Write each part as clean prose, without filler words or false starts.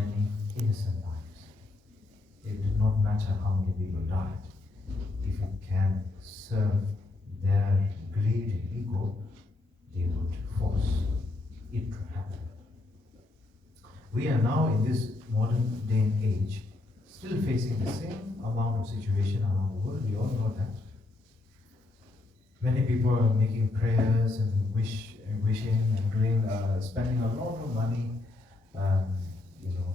many innocent lives. It did not matter how many people died. If it can serve their greed and ego, they would force it to happen. We are now in this modern day and age still facing the same amount of situation around the world. We all know that. Many people are making prayers and wishing and doing, spending a lot of money,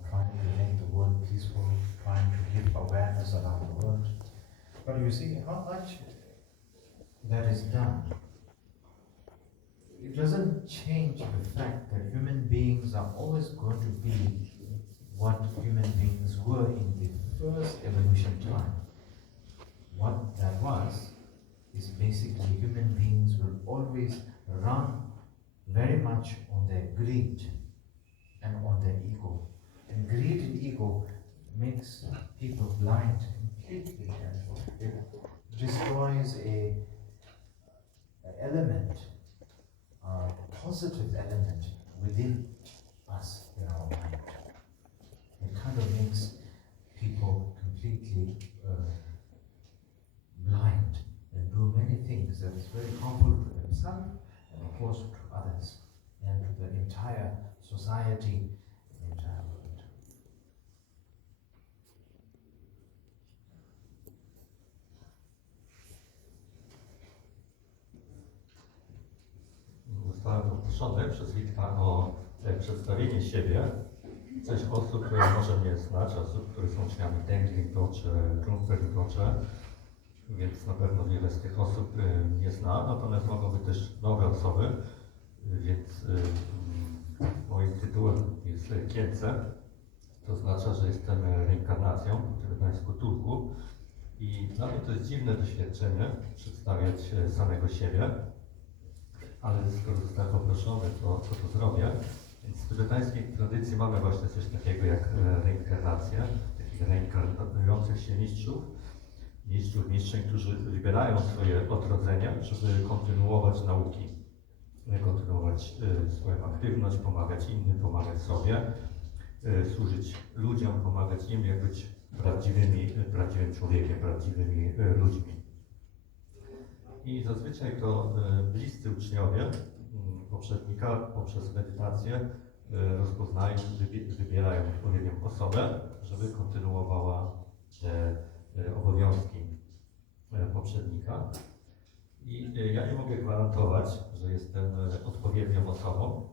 trying to make the world peaceful, trying to give awareness around the world. But you see how much that is done. It doesn't change the fact that human beings are always going to be what human beings were in the first evolution time. What that was is basically human beings will always run very much on their greed and on their ego. And greed and ego makes people blind completely, and it destroys a element, a positive element within us, in our mind. It kind of makes people completely blind and do many things that is very harmful to themselves and of course to others and to the entire society, the entire world. Zostałem poproszony przez Witka o przedstawienie siebie. Część osób może mnie znać, osób, które są uczniami Dengling czy Grundtvig, więc na pewno wiele z tych osób mnie zna, natomiast mogą być też nowe osoby, więc moim tytułem jest Kielce. To oznacza, że jestem reinkarnacją, po tybetańsku Turku, i dla mnie to jest dziwne doświadczenie przedstawiać samego siebie, ale skoro zostałem poproszony, to zrobię. Więc w tybetańskiej tradycji mamy właśnie coś takiego jak reinkarnację, takich reinkarnujących się mistrzyń, którzy wybierają swoje odrodzenia, żeby kontynuować nauki, kontynuować swoją aktywność, pomagać innym, pomagać sobie, służyć ludziom, pomagać im, jak być prawdziwym człowiekiem, prawdziwymi ludźmi. I zazwyczaj to bliscy uczniowie poprzednika poprzez medytację rozpoznają, wybierają odpowiednią osobę, żeby kontynuowała te obowiązki poprzednika. I ja nie mogę gwarantować, że jestem odpowiednią osobą.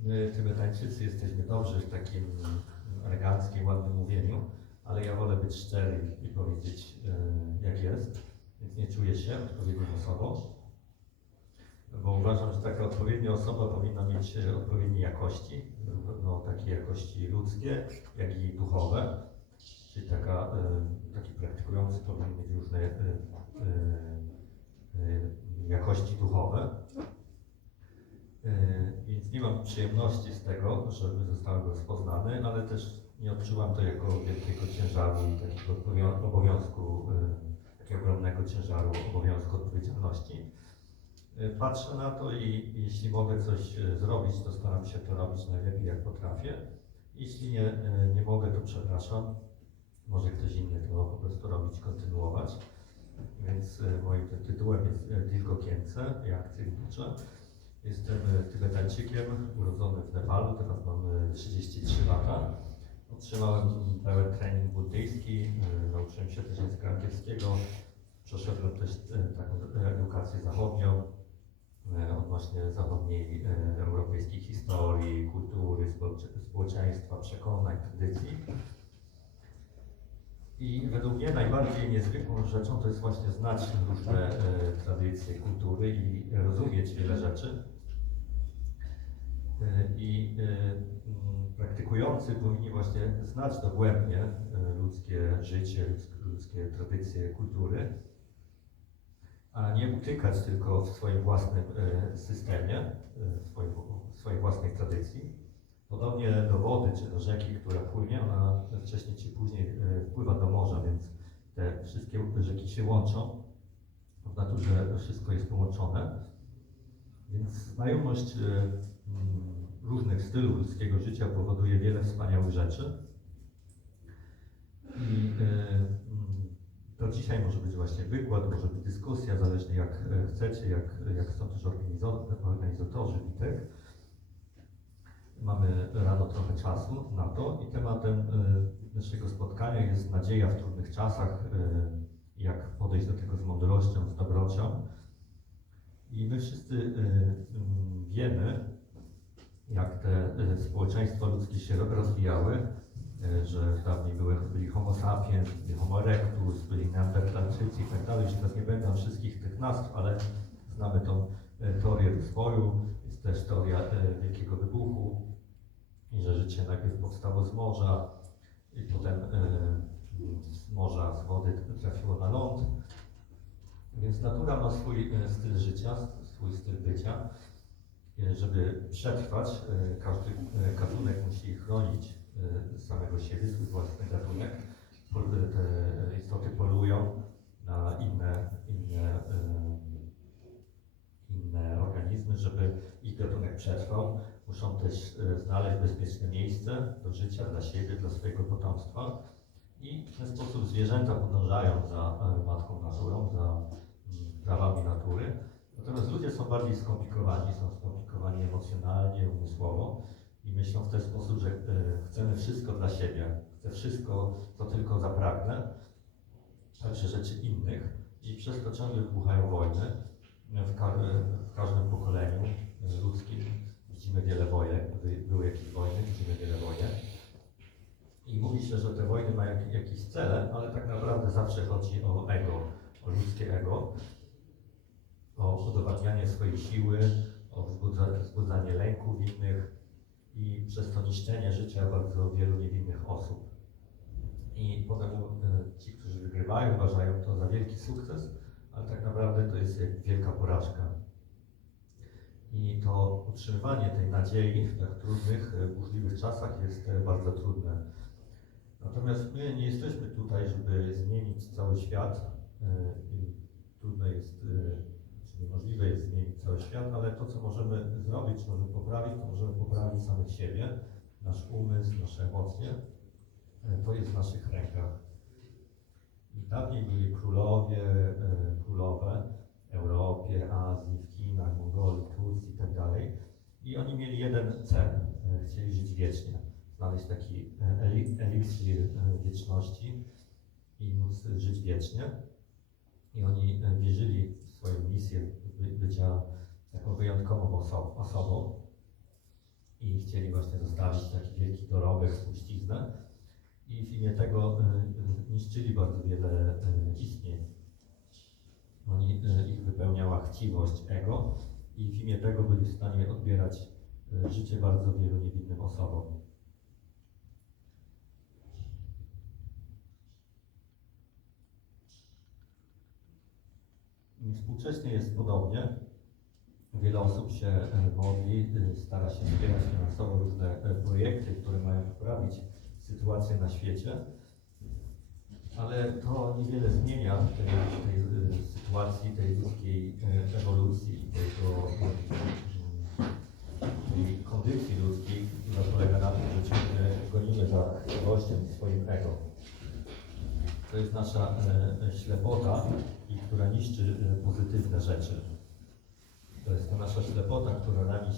My, Tybetańczycy, jesteśmy dobrzy w takim eleganckim, ładnym mówieniu, ale ja wolę być szczery i powiedzieć, jak jest, więc nie czuję się odpowiednią osobą, bo uważam, że taka odpowiednia osoba powinna mieć odpowiednie jakości, no, takie jakości ludzkie, jak i duchowe. Czyli taki praktykujący powinien mieć różne jakości duchowe. Więc nie mam przyjemności z tego, że zostałem rozpoznany, ale też nie odczuwam to jako wielkiego ciężaru i takiego obowiązku, takiego ogromnego ciężaru obowiązku odpowiedzialności. Patrzę na to i jeśli mogę coś zrobić, to staram się to robić najlepiej jak potrafię. Jeśli nie mogę, to przepraszam. Może ktoś inny to po prostu robić, kontynuować. Więc moim tytułem jest Tylko Kielce, jak uczę. Jestem Tybetańczykiem, urodzony w Nepalu, teraz mam 33 lata. Otrzymałem pełen trening buddyjski, nauczyłem się też języka angielskiego. Przeszedłem też taką edukację zachodnią, odnośnie zachodniej europejskiej historii, kultury, społeczeństwa, przekonań, tradycji. I według mnie najbardziej niezwykłą rzeczą to jest właśnie znać różne tradycje, kultury i rozumieć wiele rzeczy. I praktykujący powinni właśnie znać dogłębnie ludzkie życie, ludzkie tradycje, kultury, a nie utykać tylko w swoim własnym systemie, w swojej własnej tradycji. Podobnie do wody czy do rzeki, która płynie, ona wcześniej czy później wpływa do morza, więc te wszystkie rzeki się łączą. W naturze wszystko jest połączone. Więc znajomość różnych stylów ludzkiego życia powoduje wiele wspaniałych rzeczy. I to dzisiaj może być właśnie wykład, może być dyskusja, zależnie jak chcecie, jak chcą też organizatorzy Witek. Mamy rano trochę czasu na to i tematem naszego spotkania jest nadzieja w trudnych czasach, jak podejść do tego z mądrością, z dobrocią. I my wszyscy wiemy, jak te społeczeństwa ludzkie się rozwijały, że dawniej byli homo sapiens, byli homo erectus, byli neandertalczycy i tak dalej. Już teraz nie będę wszystkich tych nazw, ale znamy tą teorię rozwoju. Jest też teoria wielkiego wybuchu i że życie najpierw powstało z morza i potem z morza, z wody trafiło na ląd. Więc natura ma swój styl życia, swój styl bycia. Żeby przetrwać, każdy gatunek musi chronić samego siebie, swój własny gatunek. Te istoty polują na inne organizmy, żeby ich gatunek przetrwał. Muszą też znaleźć bezpieczne miejsce do życia dla siebie, dla swojego potomstwa. I w ten sposób zwierzęta podążają za matką naturą, za prawami natury. Natomiast ludzie są bardziej skomplikowani emocjonalnie, umysłowo i myślą w ten sposób, że chcemy wszystko dla siebie, chcę wszystko, co tylko zapragnę, także rzeczy innych i przez to ciągle wybuchają wojny. W każdym pokoleniu ludzkim widzimy wiele wojen, były jakieś wojny, widzimy wiele wojen. I mówi się, że te wojny mają jakieś cele, ale tak naprawdę zawsze chodzi o ego, o ludzkie ego, o udowadnianie swojej siły, o wzbudzanie lęku w innych i przez to niszczenie życia bardzo wielu niewinnych osób. I potem ci, którzy wygrywają, uważają to za wielki sukces, ale tak naprawdę to jest jak wielka porażka. I to utrzymywanie tej nadziei w tak trudnych, burzliwych czasach jest bardzo trudne. Natomiast my nie jesteśmy tutaj, żeby zmienić cały świat. Trudno jest, czy niemożliwe jest zmienić cały świat, ale to, co możemy zrobić, czy możemy poprawić, to możemy poprawić samych siebie, nasz umysł, nasze emocje. To jest w naszych rękach. I dawniej byli królowe w Europie, Azji, w Chinach, Mongolii, Turcji i tak dalej. I oni mieli jeden cel. Chcieli żyć wiecznie. Znaleźć taki eliksir wieczności i móc żyć wiecznie. I oni wierzyli w swoją misję bycia taką wyjątkową osobą i chcieli właśnie zostawić taki wielki dorobek, spuściznę. I w imię tego niszczyli bardzo wiele istnień. Ich wypełniała chciwość ego i w imię tego byli w stanie odbierać życie bardzo wielu niewinnym osobom. Współcześnie jest podobnie. Wiele osób się modli, stara się wspierać finansowo różne projekty, które mają poprawić sytuację na świecie, ale to niewiele zmienia tej sytuacji, tej ludzkiej ewolucji, tej kondycji ludzkiej, która polega na tym, że ciągle gonimy za chciwością i swoim ego. To jest nasza ślepota, która niszczy pozytywne rzeczy. To jest ta nasza ślepota, która rani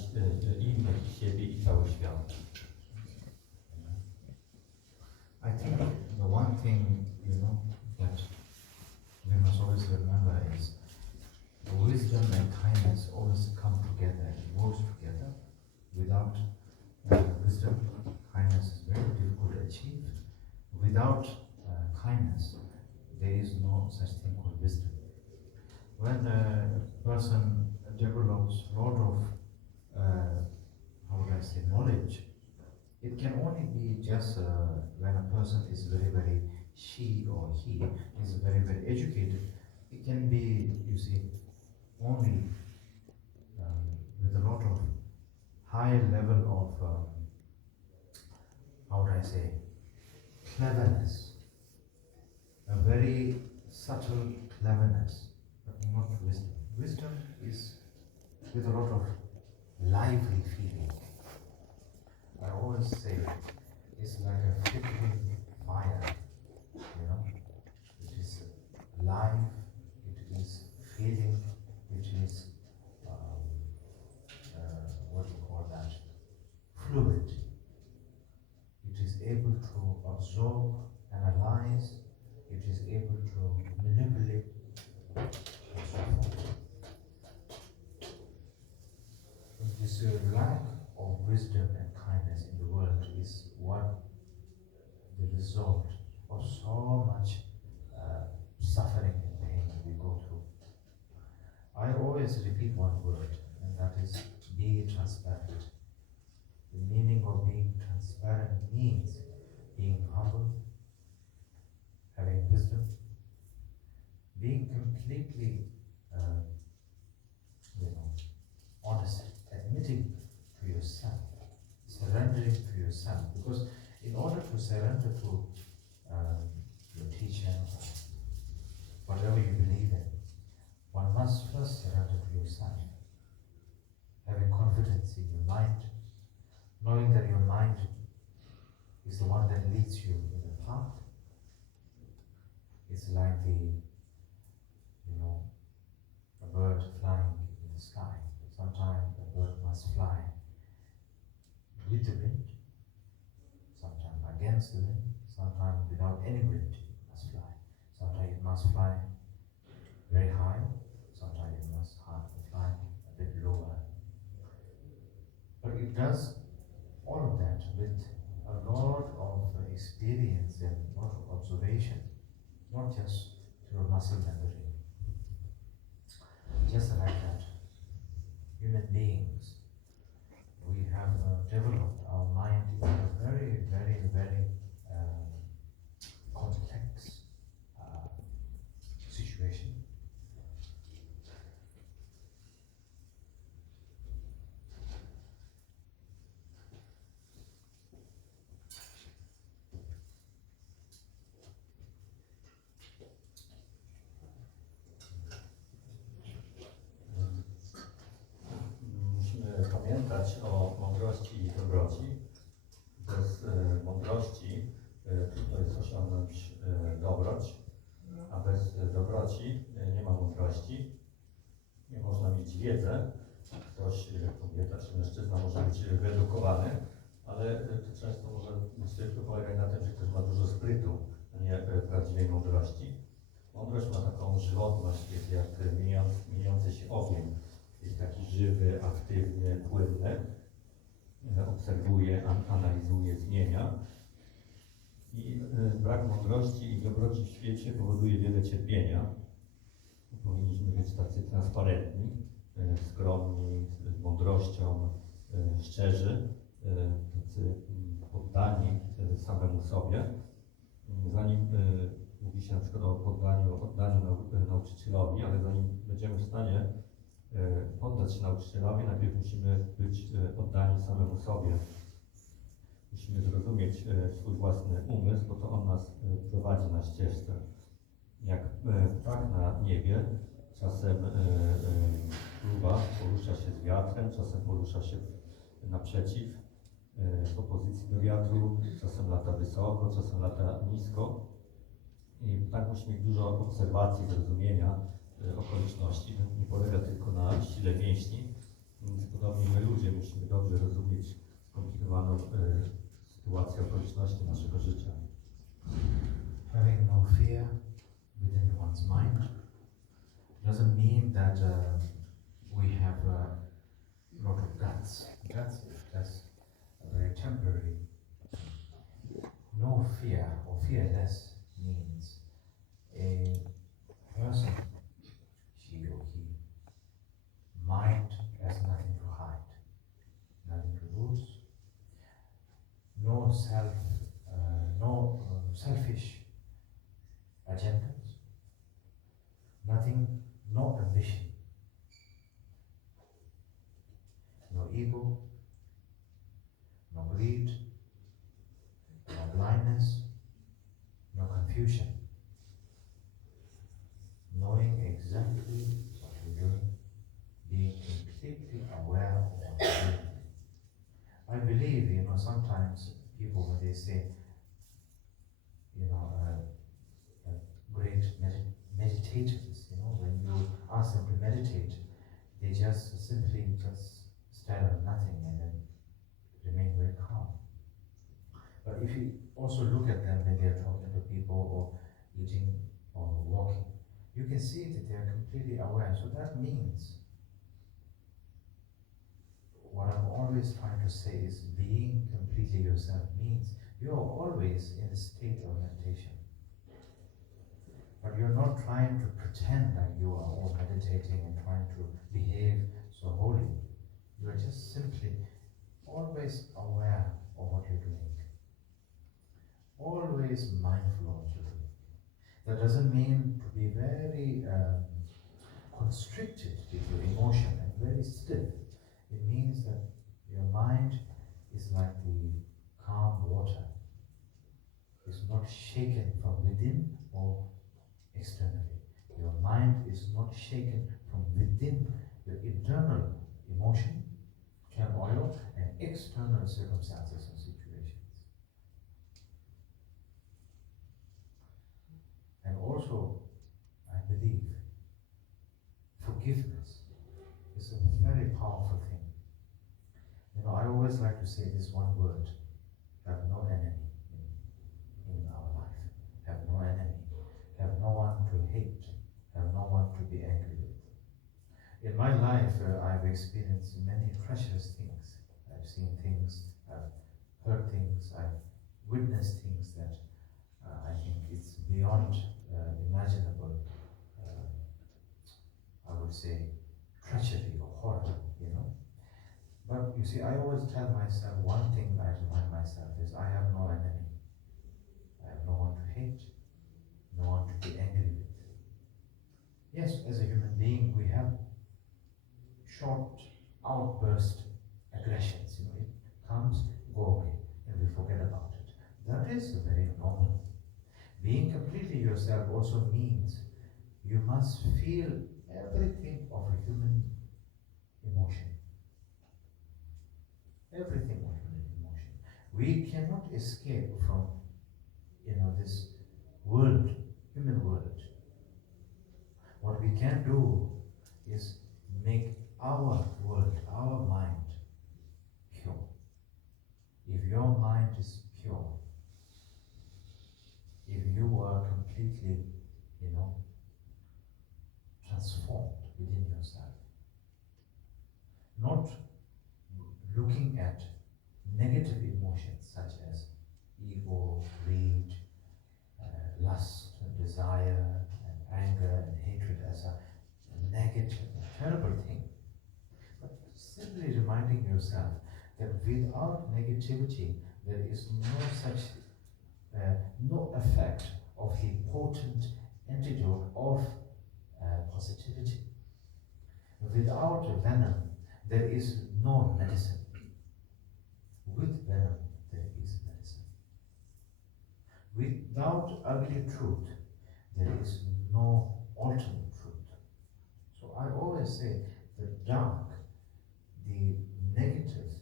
innych, siebie i cały świat. I think the one thing, that we must always remember is wisdom and kindness always come together, it works together. Without wisdom, kindness is very difficult to achieve. Without kindness, there is no such thing called wisdom. When a person develops a lot of, knowledge, it can only be just when a person is very, very, she or he is very, very educated. It can be, you see, only with a lot of high level of, cleverness, a very subtle cleverness, but not wisdom. Wisdom is with a lot of lively feeling. I always say, is like a flickering fire, you know. It is live, it is feeling, it is, what do you call that, fluid. It is able to absorb, analyze, it is able to manipulate, and so forth. This lack of wisdom and kindness in the world is what the result of so much suffering and pain we go through. I always repeat one word, and that is be transparent. The meaning of being transparent means being humble, having wisdom, being completely, honest, admitting to yourself, surrendering to yourself. Because in order to surrender to your teacher, or whatever you believe in, one must first surrender to yourself, having confidence in your mind, knowing that your mind is the one that leads you in the path. It's like a bird flying in the sky. Sometimes a bird must fly with the wind, sometimes against the wind, sometimes without any wind it must fly. Sometimes it must fly very high, sometimes it must fly a bit lower. But it does all of that with a lot of experience and a lot of observation, not just through muscle memory. Just like that, human beings, we have developed our mind in a very, very, very complex situation. Musimy pamiętać o mądrości i dobroci. Bez mądrości trudno jest osiągnąć dobroć, a bez dobroci nie ma mądrości. Nie można mieć wiedzy. Ktoś, kobieta czy mężczyzna może być wyedukowany, ale to często może być tylko polegać na tym, że ktoś ma dużo sprytu, a nie prawdziwej mądrości. Mądrość ma taką żywotność, jest jak mieniący się ogień. Jest taki żywy, aktywny, płynny. Obserwuje, analizuje, zmienia. I brak mądrości i dobroci w świecie powoduje wiele cierpienia. Powinniśmy być tacy transparentni, skromni, z mądrością, szczerzy, tacy poddani samemu sobie. Zanim mówi się na przykład o oddaniu nauczycielowi, ale zanim będziemy w stanie poddać się nauczycielowi, najpierw musimy być oddani samemu sobie. Musimy zrozumieć swój własny umysł, bo to on nas prowadzi na ścieżce. Jak ptak na niebie, czasem fruwa, porusza się z wiatrem, czasem porusza się naprzeciw, w opozycji do wiatru, czasem lata wysoko, czasem lata nisko. I tak musimy mieć dużo obserwacji, zrozumienia okoliczności. Nie polega tylko na sile mięśni. Więc podobnie my ludzie musimy dobrze rozumieć skomplikowaną sytuację okoliczności naszego życia. Having no fear within one's mind doesn't mean that we have a lot of guts. Guts is just a very temporary. No fear or fearless means a person, she or he, mind has nothing to hide, nothing to lose, no selfish agendas, nothing, no ambition, no ego, no greed, no blindness, no confusion, knowing exactly what you're doing, being completely aware of what you're doing. I believe believe, sometimes people when they say, great meditators, when you ask them to meditate, they just simply just stare at nothing and then remain very calm. But if you also look at them when they are talking to people or eating or walking, you can see that they are completely aware. So that means, what I'm always trying to say is being completely yourself means you are always in a state of meditation. But you're not trying to pretend like you are all meditating and trying to behave so holy. You are just simply always aware of what you're doing. Always mindful of what you're doing. That doesn't mean to be very constricted with your emotion and very stiff. It means that your mind is like the calm water. It's not shaken from within or externally. Your mind is not shaken from within your internal emotion, turmoil, and external circumstances and situations. And also, I believe forgiveness is a very powerful thing. I always like to say this one word: have no enemy in our life. Have no enemy. Have no one to hate. Have no one to be angry with. In my life, I've experienced many precious things. I've seen things, I've heard things, I've witnessed things that I think it's beyond imaginable, I would say, treachery or horror, But you see, I always tell myself one thing I remind myself is I have no enemy. I have no one to hate, no one to be angry with. Yes, as a human being, we have short outburst aggressions. It comes, go away, and we forget about it. That is very normal. Being completely yourself also means you must feel everything of a human emotion. Everything of human emotion. We cannot escape from, this world, human world. What we can do is make our world, our mind, pure. If your mind is pure, if you are completely, transformed within yourself, not looking at negative emotions such as ego, greed, lust, and desire, and anger, and hatred as a negative, terrible thing, but simply reminding yourself that without negativity, there is no such, no effect of the potent antidote of positivity. Without venom, there is no medicine. With venom, there is medicine. Without ugly truth, there is no ultimate truth. So I always say the dark, the negative,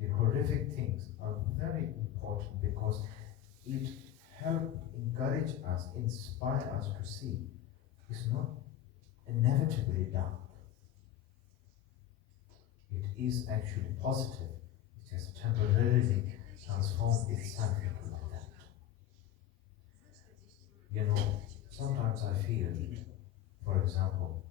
the horrific things are very important because it helps encourage us, inspire us to see it's not inevitably dark. It is actually positive. It just temporarily transforms itself into that. Sometimes I feel, for example,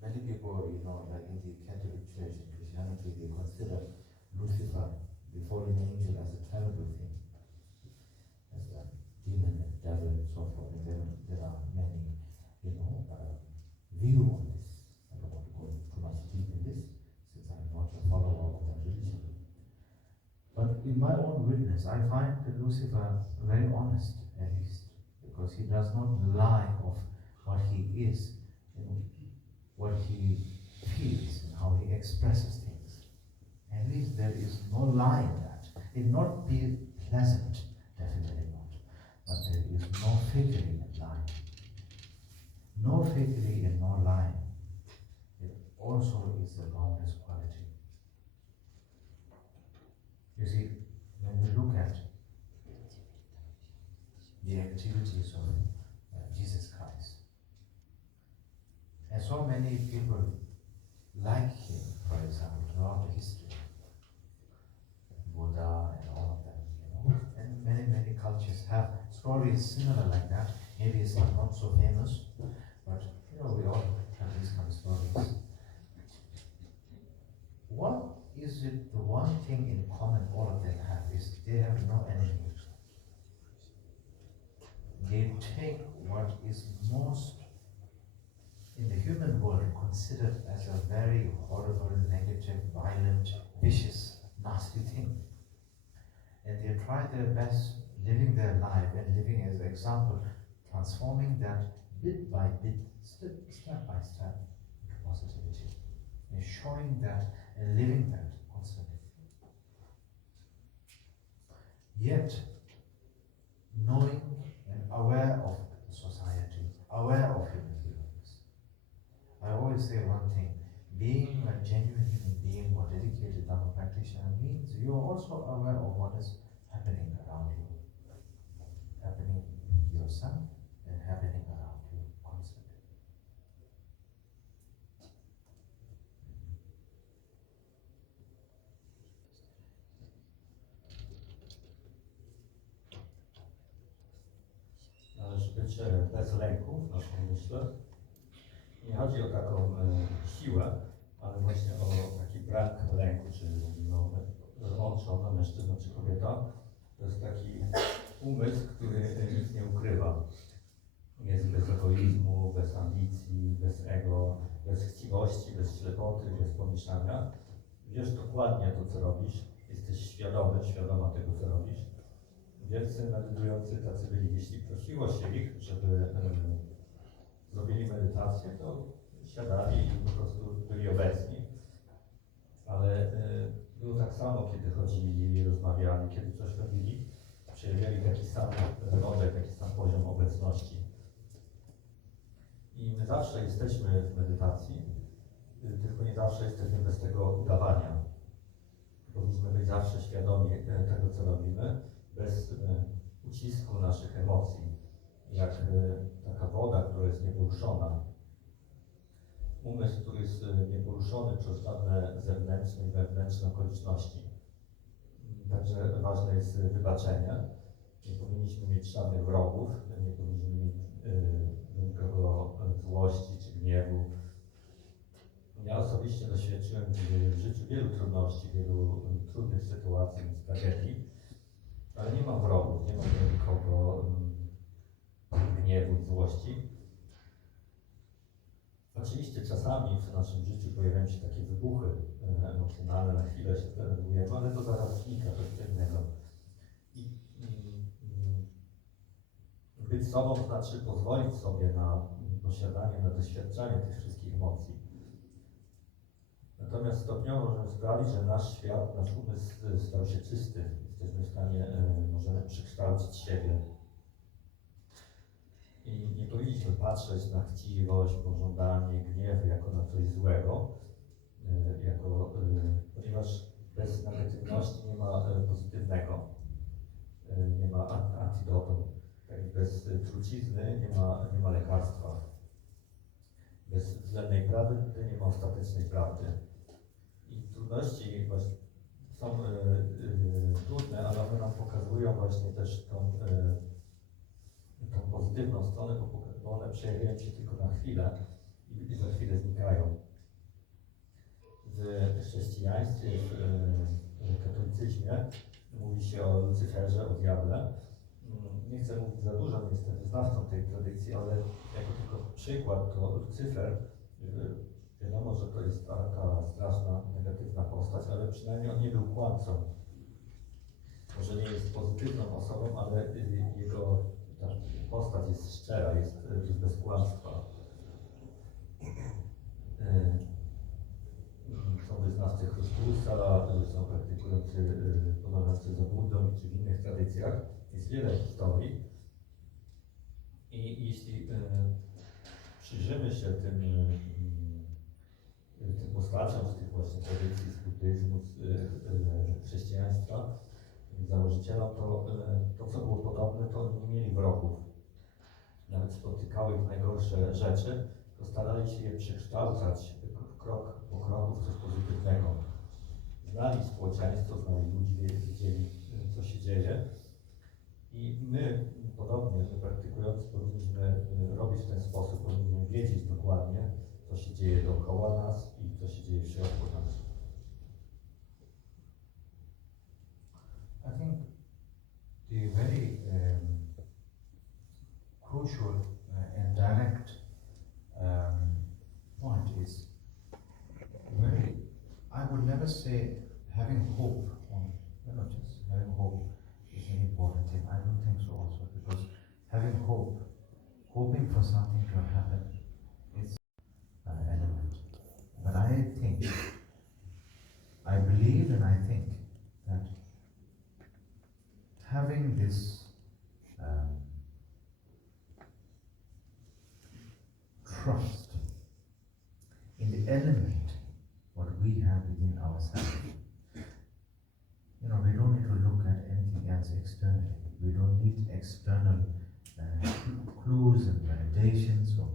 many people, like in the Catholic Church and Christianity, they consider Lucifer, the fallen angel, as a terrible thing, as a demon and devil and so forth. And there are many, view on this. I don't want to go too much deep in this, since I'm not a follower of that religion. But in my own witness, I find Lucifer very honest, at least, because he does not lie of what he is, what he feels, and how he expresses things. At least there is no lie in that. It not be pleasant, definitely not, but there is no fakery in lying. No fakery and no lying. It also is the boundless quality. so many people like him, for example, throughout the history. Buddha and all of them, and many cultures have stories similar like that. Maybe it's not so famous, but we all have these kind of stories. What is it, the one thing in common all of them have is they have no enemy. They take what is most in the human world considered as a very horrible, negative, violent, vicious, nasty thing. And they try their best living their life and living as an example, transforming that bit by bit, step by step into positivity. And showing that and living that constantly. Yet, knowing and aware of the society, aware of human beings. I always say one thing, being a genuine human being or dedicated Dharma practitioner means you are also aware of what is happening around you. Happening with yourself and happening around you constantly. Należy być bez lęku w naszym umyśle. Nie chodzi o taką siłę, ale właśnie o taki brak lęku, czyli mówimy on czy ona, mężczyzna czy kobieta. To jest taki umysł, który nic nie ukrywa. Jest bez egoizmu, bez ambicji, bez ego, bez chciwości, bez ślepoty, bez pomieszania. Wiesz dokładnie to, co robisz. Jesteś świadomy, świadoma tego, co robisz. Wielcy medytujący tacy byli. Jeśli prosiło się ich, żeby zrobili medytację, to siadali i po prostu byli obecni. Ale było tak samo, kiedy chodzili, rozmawiali, kiedy coś robili, przejawiali taki sam rodzaj, taki sam poziom obecności. I my zawsze jesteśmy w medytacji, tylko nie zawsze jesteśmy bez tego udawania. Powinniśmy być zawsze świadomi tego, co robimy, bez ucisku naszych emocji, jak taka woda, która jest nieporuszona. Umysł, który jest nieporuszony przez żadne zewnętrzne i wewnętrzne okoliczności. Także ważne jest wybaczenie. Nie powinniśmy mieć żadnych wrogów, nie powinniśmy mieć do nikogo złości czy gniewu. Ja osobiście doświadczyłem w życiu wielu trudności, wielu trudnych sytuacji, tragedii, ale nie mam wrogów, nie mam do nikogo gniewu i złości. Oczywiście czasami w naszym życiu pojawiają się takie wybuchy emocjonalne, na chwilę się denerwujemy, ale to zaraz znika, to jest innego. I być sobą znaczy pozwolić sobie na posiadanie, na doświadczanie tych wszystkich emocji. Natomiast stopniowo możemy sprawić, że nasz świat, nasz umysł stał się czysty. Jesteśmy w stanie, możemy przekształcić siebie. I nie powinniśmy patrzeć na chciwość, pożądanie, gniew jako na coś złego, ponieważ bez negatywności nie ma pozytywnego, nie ma antidotum. Tak, bez trucizny nie ma lekarstwa. Bez względnej prawdy nie ma ostatecznej prawdy. I trudności właśnie są trudne, ale one nam pokazują właśnie też tą pozytywną stronę, bo one przejawiają się tylko na chwilę i za chwilę znikają. W chrześcijaństwie, w katolicyzmie mówi się o Lucyferze, o diable. Nie chcę mówić za dużo, nie jestem wyznawcą tej tradycji, ale jako tylko przykład to Lucyfer, wiadomo, że to jest taka straszna, negatywna postać, ale przynajmniej on nie był kłamcą. Może nie jest pozytywną osobą, ale jego postać jest szczera, jest bez kłamstwa. Są wyznawcy Chrystusa, są praktykujący, podążający za Buddą czy w innych tradycjach. Jest wiele historii. I jeśli przyjrzymy się tym postaciom z tych właśnie tradycji, z buddyzmu, z chrześcijaństwa, założycielom, to co było podobne, to oni nie mieli wrogów. Nawet spotykały ich najgorsze rzeczy, to starali się je przekształcać krok po kroku w coś pozytywnego. Znali społeczeństwo, znali ludzi, wiedzieli, co się dzieje. I my, podobnie, my praktykujący, powinniśmy robić w ten sposób, powinniśmy wiedzieć dokładnie, co się dzieje dookoła nas i co się dzieje w środku nas. I think the very crucial and direct point is very, I would never say having hope on, just having hope is an important thing. I don't think so also, because having hope, hoping for something to happen is an element. But I think, I believe and I think that having this trust in the element what we have within ourselves. We don't need to look at anything else externally. We don't need external clues and validations or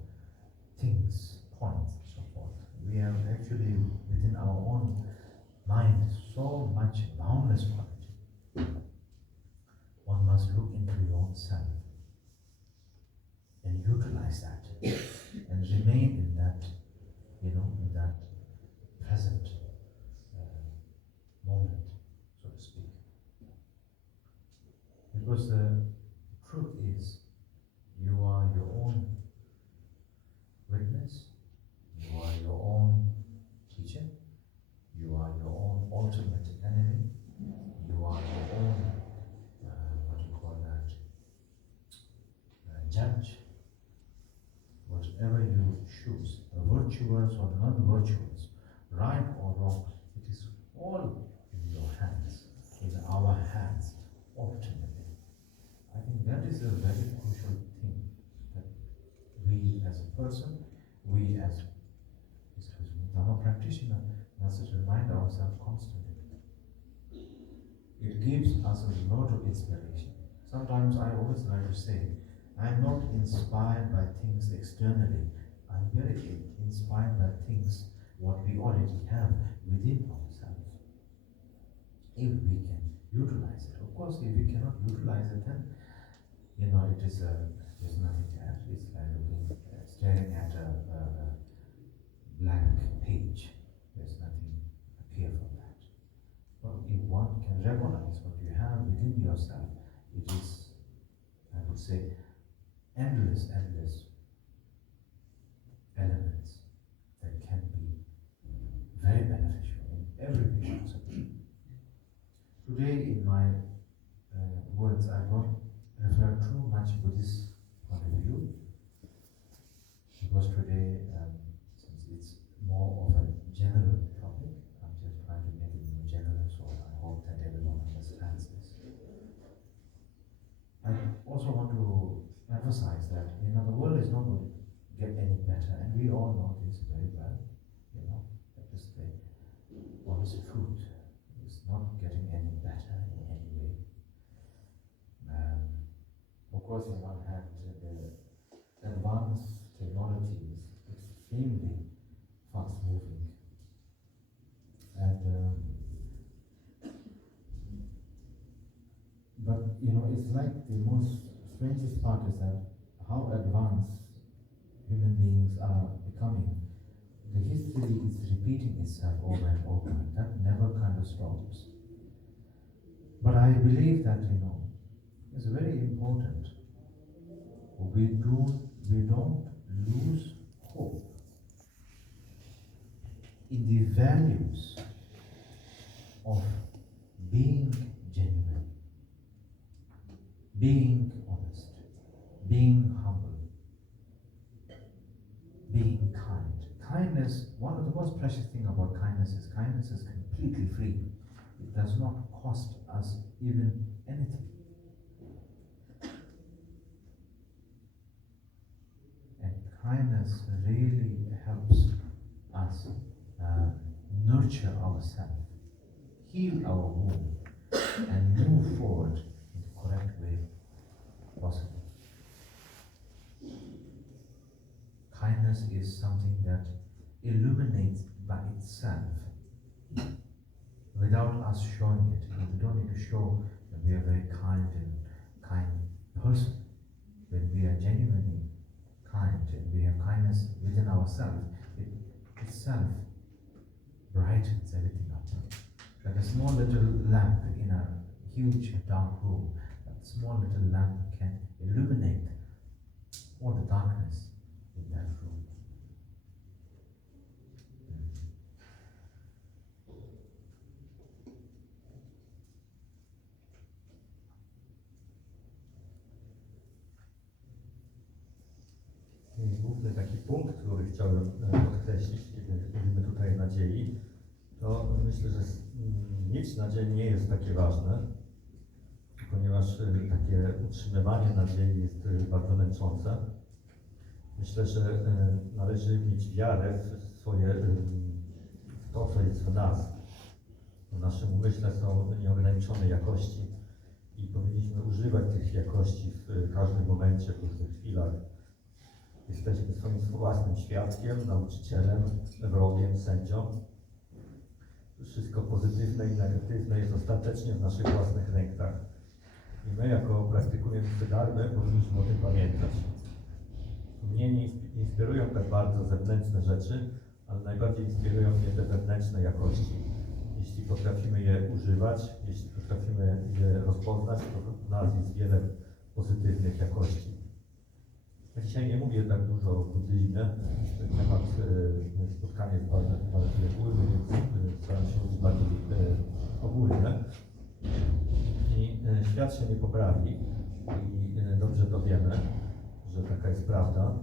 things, points, and so forth. We have actually within our own mind so much boundless quality. One must look into your own self and utilize that and remain in that, in that present moment, so to speak. Because the truth is, you are your own witness, you are your own teacher, you are your own ultimate enemy, you are your own, judge. Whatever you choose, virtuous or non-virtuous, right or wrong, it is all in your hands, in our hands, ultimately. I think that is a very crucial thing, that we as a person, we as Dharma practitioner must remind ourselves constantly. It gives us a lot of inspiration. Sometimes I always like to say, I'm not inspired by things externally. I'm very inspired by things what we already have within ourselves. If we can utilize it. Of course, if we cannot utilize it, then it is there's nothing there. It's like looking, staring at a blank page. There's nothing appear from that. But if one can recognize what you have within yourself, it is, I would say, endless elements that can be very beneficial in every way. Today, in my words, I won't refer too much Buddhist point of view, because today, since it's more of a general topic, I'm just trying to make it more general, so I hope that everyone understands this. I also want to emphasize that the world is not going to get any better, and we all know this very well. That is the honest truth. It's not getting any better in any way. Of course, on one hand, the advanced technology is extremely fast moving, and but it's like the most strangest part is that how advanced human beings are becoming. The history is repeating itself over and over. That never kind of stops. But I believe that it's very important. We don't lose hope in the values of being genuine, being honest, being humble, being kind. Kindness, one of the most precious things about kindness is completely free. It does not cost us even anything. And kindness really helps us nurture ourselves, heal our wound, and move forward in the correct way possible. Kindness darkness is something that illuminates by itself without us showing it. We don't need to show that we are very kind person. When we are genuinely kind and we have kindness within ourselves, it itself brightens everything up. Like a small little lamp in a huge dark room, a small little lamp can illuminate all the darkness in that room. I główny taki punkt, który chciałem podkreślić, kiedy mówimy tutaj o nadziei, to myślę, że mieć nadzieję nie jest takie ważne, ponieważ takie utrzymywanie nadziei jest bardzo męczące. Myślę, że należy mieć wiarę w to, co jest w nas. W naszym umyśle są nieograniczone jakości i powinniśmy używać tych jakości w każdym momencie, w różnych chwilach. Jesteśmy swoim własnym świadkiem, nauczycielem, wrogiem, sędzią. Wszystko pozytywne i negatywne jest ostatecznie w naszych własnych rękach. I my, jako praktykujący darmy, powinniśmy o tym pamiętać. Mnie nie inspirują tak bardzo zewnętrzne rzeczy, ale najbardziej inspirują mnie te wewnętrzne jakości. Jeśli potrafimy je używać, jeśli potrafimy je rozpoznać, to w nas jest wiele pozytywnych jakości. Dzisiaj nie mówię tak dużo o buddyzmie. Temat spotkania jest bardzo ogólny, więc staram się mówić bardziej ogólne. I świat się nie poprawi i dobrze to wiemy, że taka jest prawda.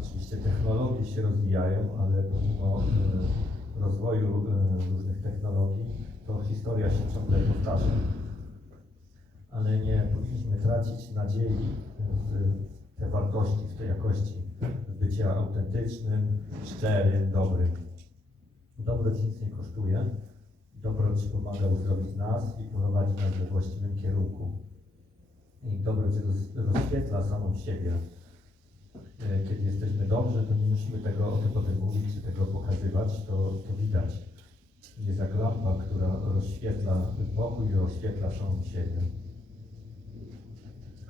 Oczywiście technologie się rozwijają, ale pomimo rozwoju różnych technologii, to historia się ciągle powtarza. Ale nie powinniśmy tracić nadziei w te wartości, w te jakości bycia autentycznym, szczerym, dobrym. Dobro ci nic nie kosztuje. Dobro ci pomaga uzdrowić nas i prowadzi nas we właściwym kierunku. I dobro ci rozświetla samą siebie. Kiedy jesteśmy dobrzy, to nie musimy o tym potem mówić, czy tego pokazywać, to widać. Jest jak lampa, która rozświetla pokój i rozświetla samą siebie.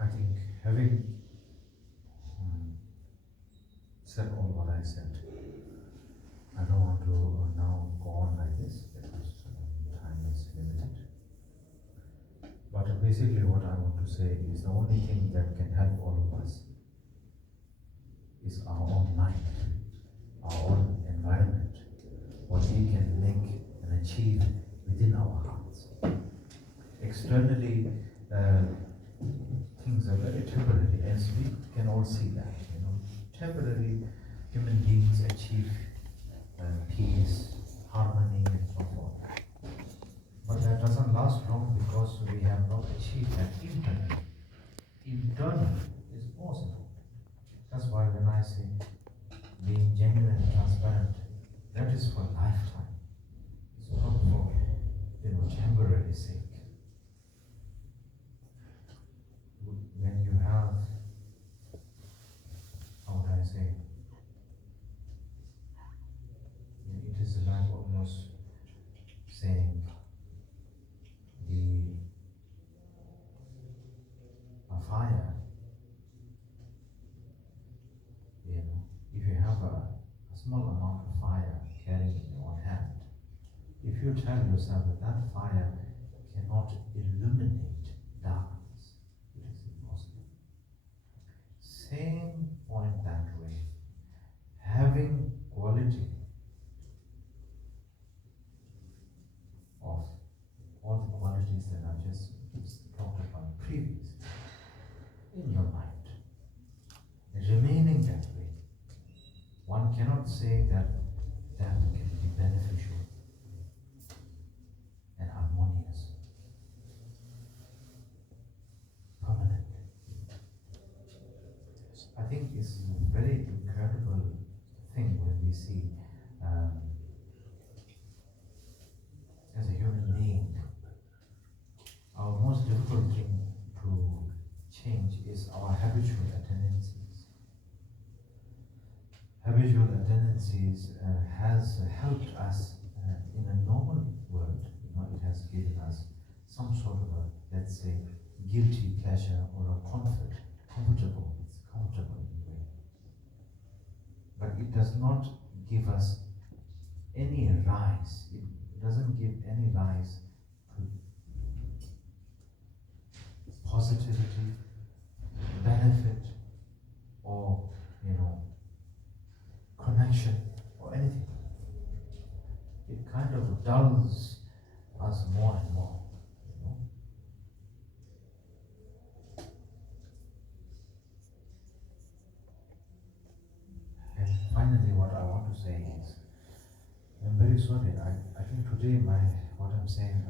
I think having said all what I said, I don't want to now go on like this because time is limited. But basically what I want to say is the only thing that can help all of us is our own mind, our own environment, what we can make and achieve within our hearts. Externally, things are very temporary, as we can all see that. Temporary human beings achieve peace, harmony, and so forth. But that doesn't last long because we have not achieved that internally. Internally is possible. That's why when I say being genuine and transparent, that is for lifetime. It's not for temporary sake. When you have, how would I say, it is like almost saying a fire. If you have a small amount of fire carrying in your hand, if you tell yourself that fire cannot illuminate darkness, it is impossible. Same point that way, having quality of all the qualities that I just talked about previously in your mind, remaining that way, one cannot say that can be beneficial and harmonious permanently. I think it's a very incredible thing when we see as a human being, our most difficult thing to change is our habitual tendencies. habitual tendencies has helped us in a normal world. You know, it has given us some sort of a, let's say, guilty pleasure or a comfort, comfortable. It's comfortable in a way, but it does not give us any rise. It doesn't give any rise to positivity, benefit, or connection or anything. It kind of dulls us more and more. And finally, what I want to say is, I'm very sorry. I think today what I'm saying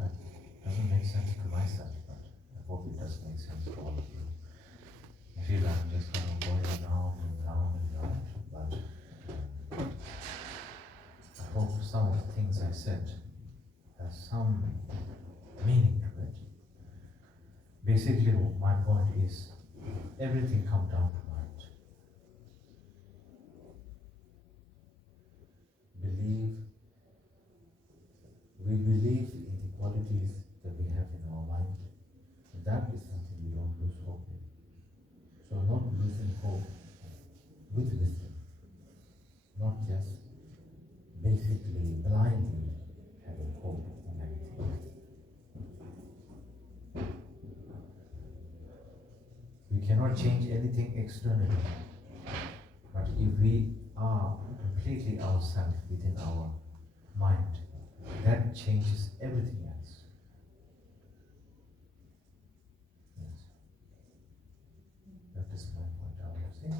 doesn't make sense to myself, but I hope it does make sense to all of you. I feel I'm just kind of going round and round and round, but I hope some of the things I said has some meaning to it. Basically, my point is, everything comes down to mind. We believe in the qualities that we have in our mind, and that is something we don't lose hope in. So not losing hope with wisdom, not just basically blindly having hope in everything. We cannot change anything externally, but if we are completely ourselves within our mind, that changes everything else. Yes. That is my point I want to say.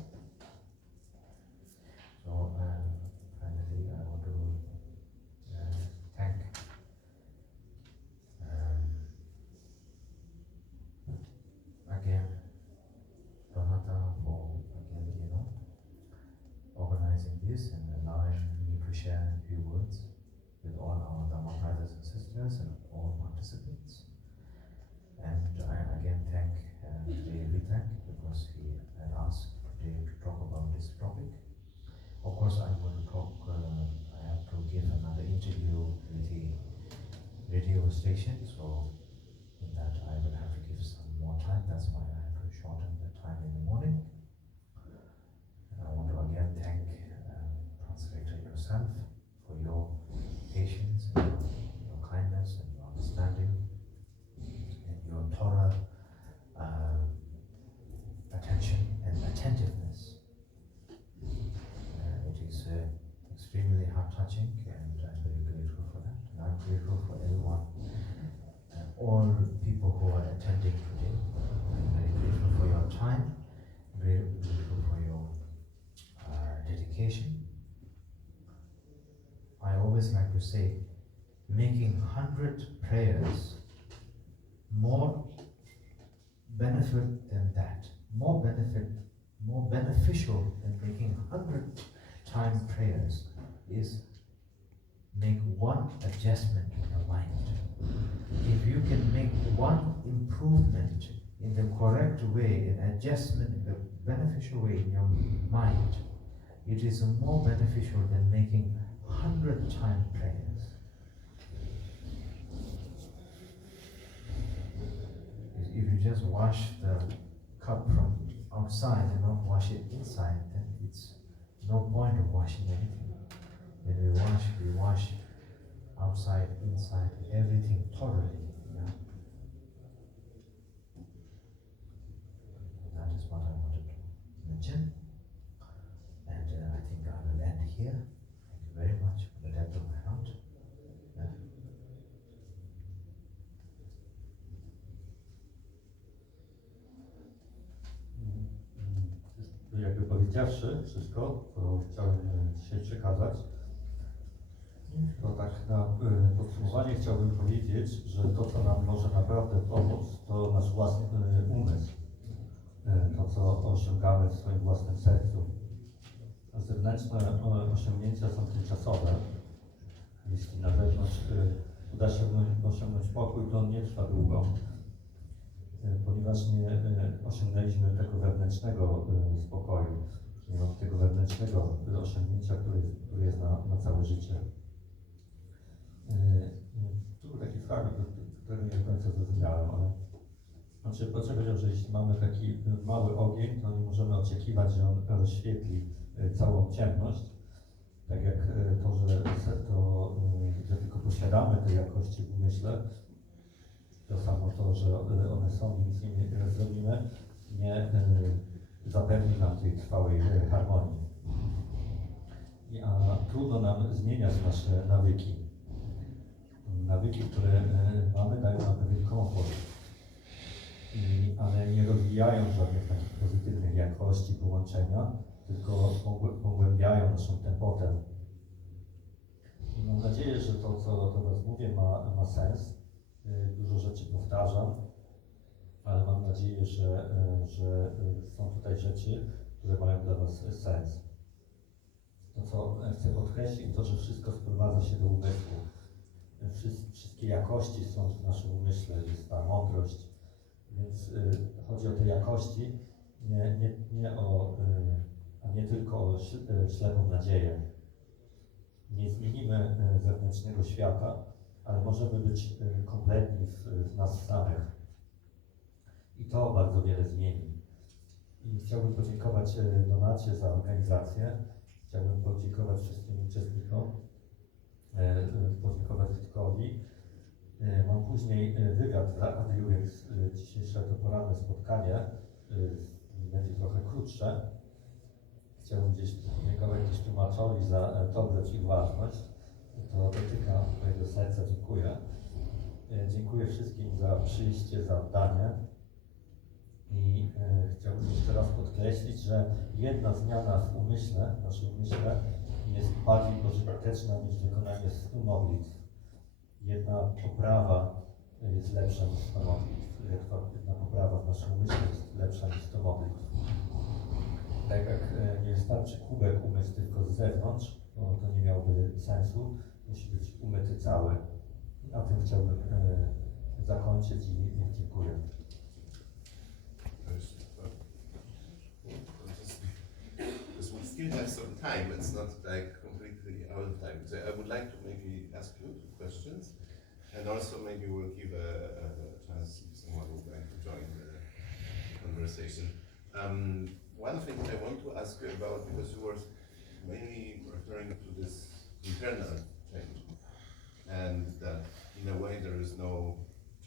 So finally I want to thank again Donata for again organizing this and allowing me to share a few words with all our Dhamma brothers and sisters and all participants. And I again thank Vitak because he had asked today to talk about this topic. Of course, I'm going to talk, I have to give another interview with the radio station, so in that I will have to give some more time. That's why I have to shorten the time in the morning. And I want to again thank Translator yourself for your patience and your kindness and your understanding and your thorough attention and attentiveness. It is extremely heart-touching, and I'm very grateful for that. And I'm grateful for everyone, all people who are attending today. I'm very grateful for your time, very grateful for your dedication. I always like to say, making 100 prayers more benefit than that, more beneficial than making 100 time prayers is make one adjustment in your mind. If you can make one improvement in the correct way, an adjustment in the beneficial way in your mind, it is more beneficial than making 100 time prayers. If you just wash the cup from outside and not wash it inside, then it's no point of washing anything. When we wash outside, inside, everything thoroughly. Yeah? That is what I wanted to mention. And I think I will end here. Thank you very much for the depth of my heart. Yeah. Jakby powiedziawszy wszystko, co chciałem dzisiaj przekazać, to tak na podsumowanie chciałbym powiedzieć, że to, co nam może naprawdę pomóc, to nasz własny umysł, to, co osiągamy w swoim własnym sercu. Zewnętrzne osiągnięcia są tymczasowe. Jeśli na zewnątrz uda się osiągnąć pokój, to on nie trwa długo, ponieważ nie osiągnęliśmy tego wewnętrznego spokoju. nie mamy tego wewnętrznego osiągnięcia, które jest na całe życie. Tu był taki fragment, który nie do końca zrozumiałem, ale znaczy powiedział, że jeśli mamy taki mały ogień, to nie możemy oczekiwać, że on rozświetli całą ciemność. Tak jak że tylko posiadamy te jakości w umyśle, to samo to, że one są i nic z nimi nie zrobimy, nie zapewni nam tej trwałej harmonii. A trudno nam zmieniać nasze nawyki. Nawyki, które mamy, dają nam pewien komfort, ale nie rozwijają żadnych takich pozytywnych jakości połączenia, tylko pogłębiają naszą tępotę. I mam nadzieję, że to, co do Was mówię, ma sens. Dużo rzeczy powtarzam, ale mam nadzieję, że są tutaj rzeczy, które mają dla Was sens. To, co chcę podkreślić, to, że wszystko sprowadza się do umysłu. Wszystkie jakości są w naszym umyśle, jest ta mądrość. Więc chodzi o te jakości, nie tylko o ślepą nadzieję. Nie zmienimy zewnętrznego świata, ale możemy być kompletni w nas samych. I to bardzo wiele zmieni. I chciałbym podziękować Donacie za organizację. Chciałbym podziękować wszystkim uczestnikom, podziękować Witkowi. Mam później wywiad z radiu, więc dzisiejsze to poranne spotkanie będzie trochę krótsze. Chciałbym gdzieś podziękować tłumaczowi za dobroć i uważność. To dotyka mojego serca. Dziękuję. Dziękuję wszystkim za przyjście, za oddanie. I chciałbym jeszcze raz podkreślić, że jedna zmiana w umyśle, w naszym umyśle, jest bardziej pożyteczna niż wykonanie 100 modlitw. Jedna poprawa jest lepsza niż 100 modlitw. Jedna poprawa w naszym umyśle jest lepsza niż 100 modlitw. Tak jak nie wystarczy kubek umyć tylko z zewnątrz, to nie miałoby sensu. Musi być umyty cały. Na tym chciałbym zakończyć i dziękuję. Because we still have some time, it's not like completely out of time. So I would like to maybe ask you 2 questions, and also maybe we'll give a chance if someone would like to join the conversation. One thing I want to ask you about, because you were mainly referring to this internal change, and that in a way there is no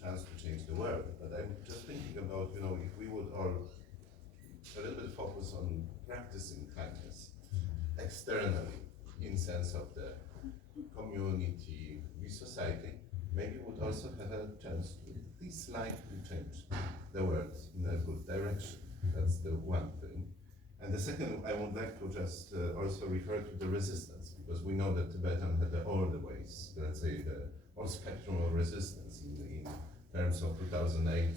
chance to change the world. But I'm just thinking about, if we would all a little bit focus on practicing kindness externally, in sense of the community, the society, maybe we would also have a chance to at least slightly change the world in a good direction. That's the one thing. And the second, I would like to just also refer to the resistance, because we know that Tibetan had all the ways, let's say the whole spectrum of resistance in terms of 2008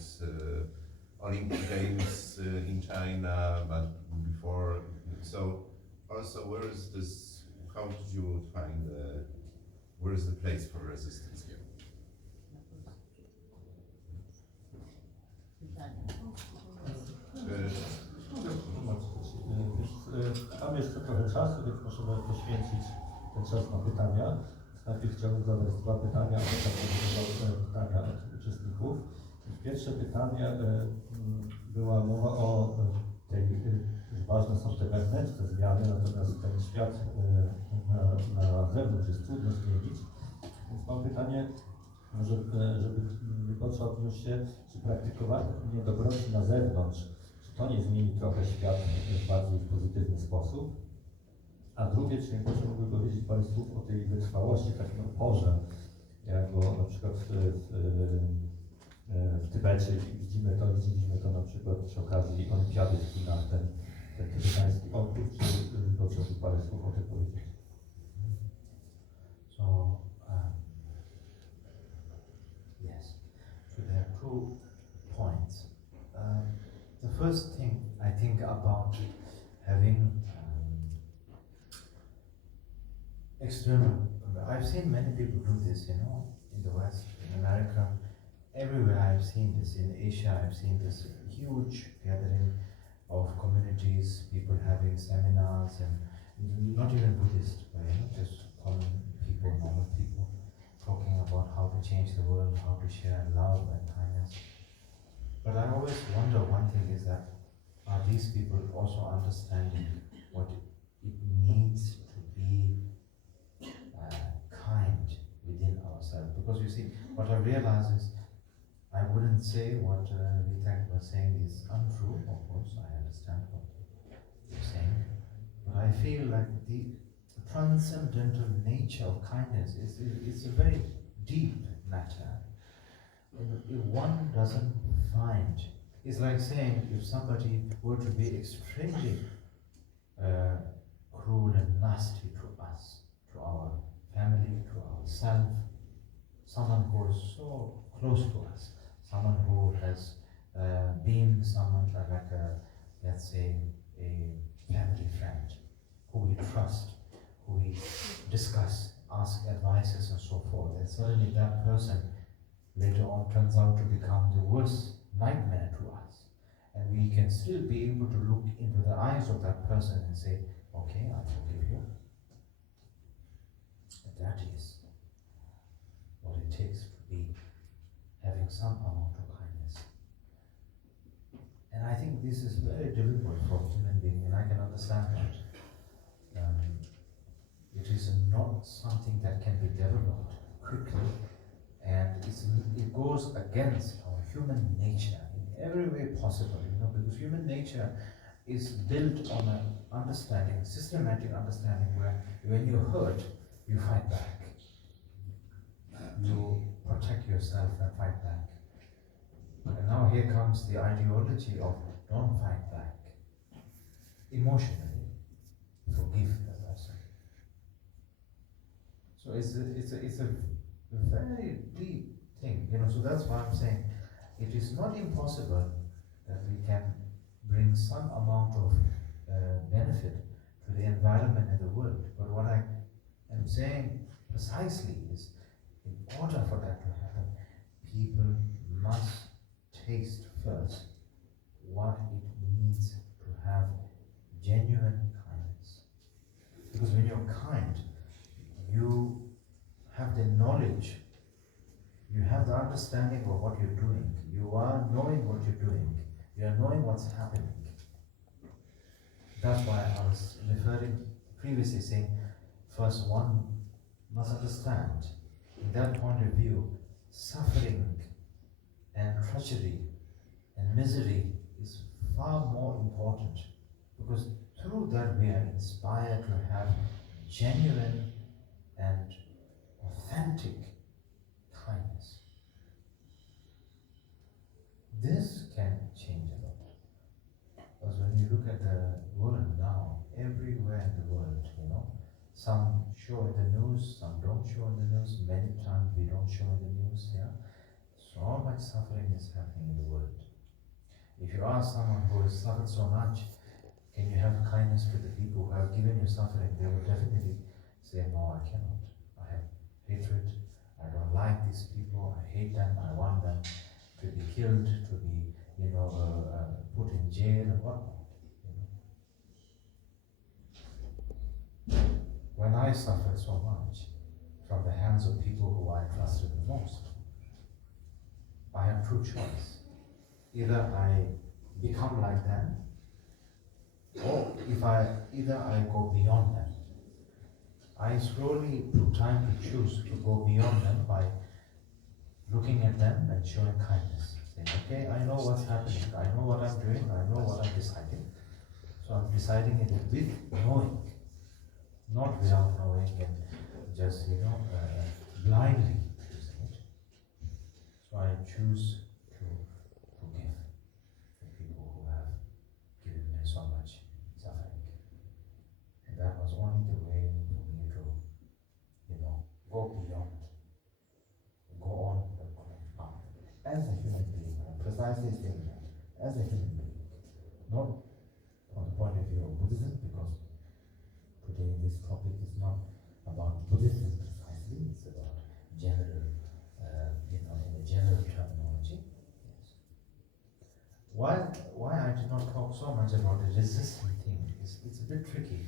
Olympic Games in China, but before. So also, where is this? How did you find where is the place for resistance here? Mam jeszcze trochę czasu, więc możemy poświęcić ten czas na pytania. Najpierw chciałbym zadać 2 pytania, a potem będą pytania od uczestników. Pierwsze pytanie była mowa o tej, że ważne są te wewnętrzne zmiany, natomiast ten świat na zewnątrz jest trudno zmienić. Więc mam pytanie, może żeby Bocza odniósł się, czy praktykowanie dobroci na zewnątrz, czy to nie zmieni trochę świat w bardziej pozytywny sposób? A drugie, czy może mógłby powiedzieć parę słów o tej wytrwałości, takim oporze, jak bo na przykład w Tybecie widzimy to na przykład przy okazji Olimpiady w Chinach, ten tybetański opór, czy Bocza parę słów o tym powiedzieć? So, yes, so there are 2 points. The first thing I think about having external, I've seen many people do this, in the West, in America, everywhere I've seen this. In Asia, I've seen this huge gathering of communities, people having seminars, and not even Buddhist, but just common people, normal people, talking about how to change the world, how to share love and kindness. But I always wonder, one thing is that, are these people also understanding what it means to be kind within ourselves? Because you see, what I realize is, I wouldn't say what Vitak was saying is untrue, of course, I understand what you're saying. But I feel like the transcendental nature of kindness is a very deep matter. If one doesn't find, it's like saying if somebody were to be extremely cruel and nasty to us, to our family, to ourselves, someone who is so close to us, someone who has been someone like a, let's say, a family friend, who we trust, who we discuss, ask advices and so forth, and suddenly that person later on turns out to become the worst nightmare to us. And we can still be able to look into the eyes of that person and say, okay, I forgive you. And that is what it takes to be having some amount of kindness. And I think this is very difficult for a human being, and I can understand that. It is not something that can be developed quickly, and it goes against our human nature in every way possible, because human nature is built on an understanding, systematic understanding, where when you're hurt, you fight back. You protect yourself and fight back. And now here comes the ideology of don't fight back. Emotionally, forgive the person. So it's a very deep thing, so that's why I'm saying it is not impossible that we can bring some amount of benefit to the environment and the world. But what I am saying precisely is, in order for that to happen, people must taste first what it means to have genuine kindness. Because when you're kind, you have the knowledge, you have the understanding of what you're doing, you are knowing what you're doing, you are knowing what's happening. That's why I was referring previously, saying first one must understand, in that point of view, suffering and treachery and misery is far more important, because through that we are inspired to have genuine and authentic kindness. This can change a lot. Because when you look at the world now, everywhere in the world, some show in the news, some don't show in the news, many times we don't show in the news, so much suffering is happening in the world. If you ask someone who has suffered so much, can you have kindness to the people who have given you suffering, they will definitely say, no, I cannot. I have hatred, I don't like these people, I hate them, I want them to be killed, to be, put in jail and whatnot. When I suffered so much from the hands of people who I trusted the most, I have two choices. Either I become like them, or either I go beyond them. I slowly took time to choose to go beyond them by looking at them and showing kindness. Saying, okay, I know what's happening, I know what I'm doing, I know what I'm deciding. So I'm deciding it with knowing, not without knowing and just, blindly choosing it. So I choose to forgive the people who have given me so much suffering. And that was only the way for me to, go beyond, go on the correct path. As a human being, I'm precisely saying that, as a human being, not from the point of view of Buddhism, because today this topic is not about Buddhism precisely, it's about general, in a general terminology. Yes. Why I did not talk so so much about the resisting thing. It's a bit tricky.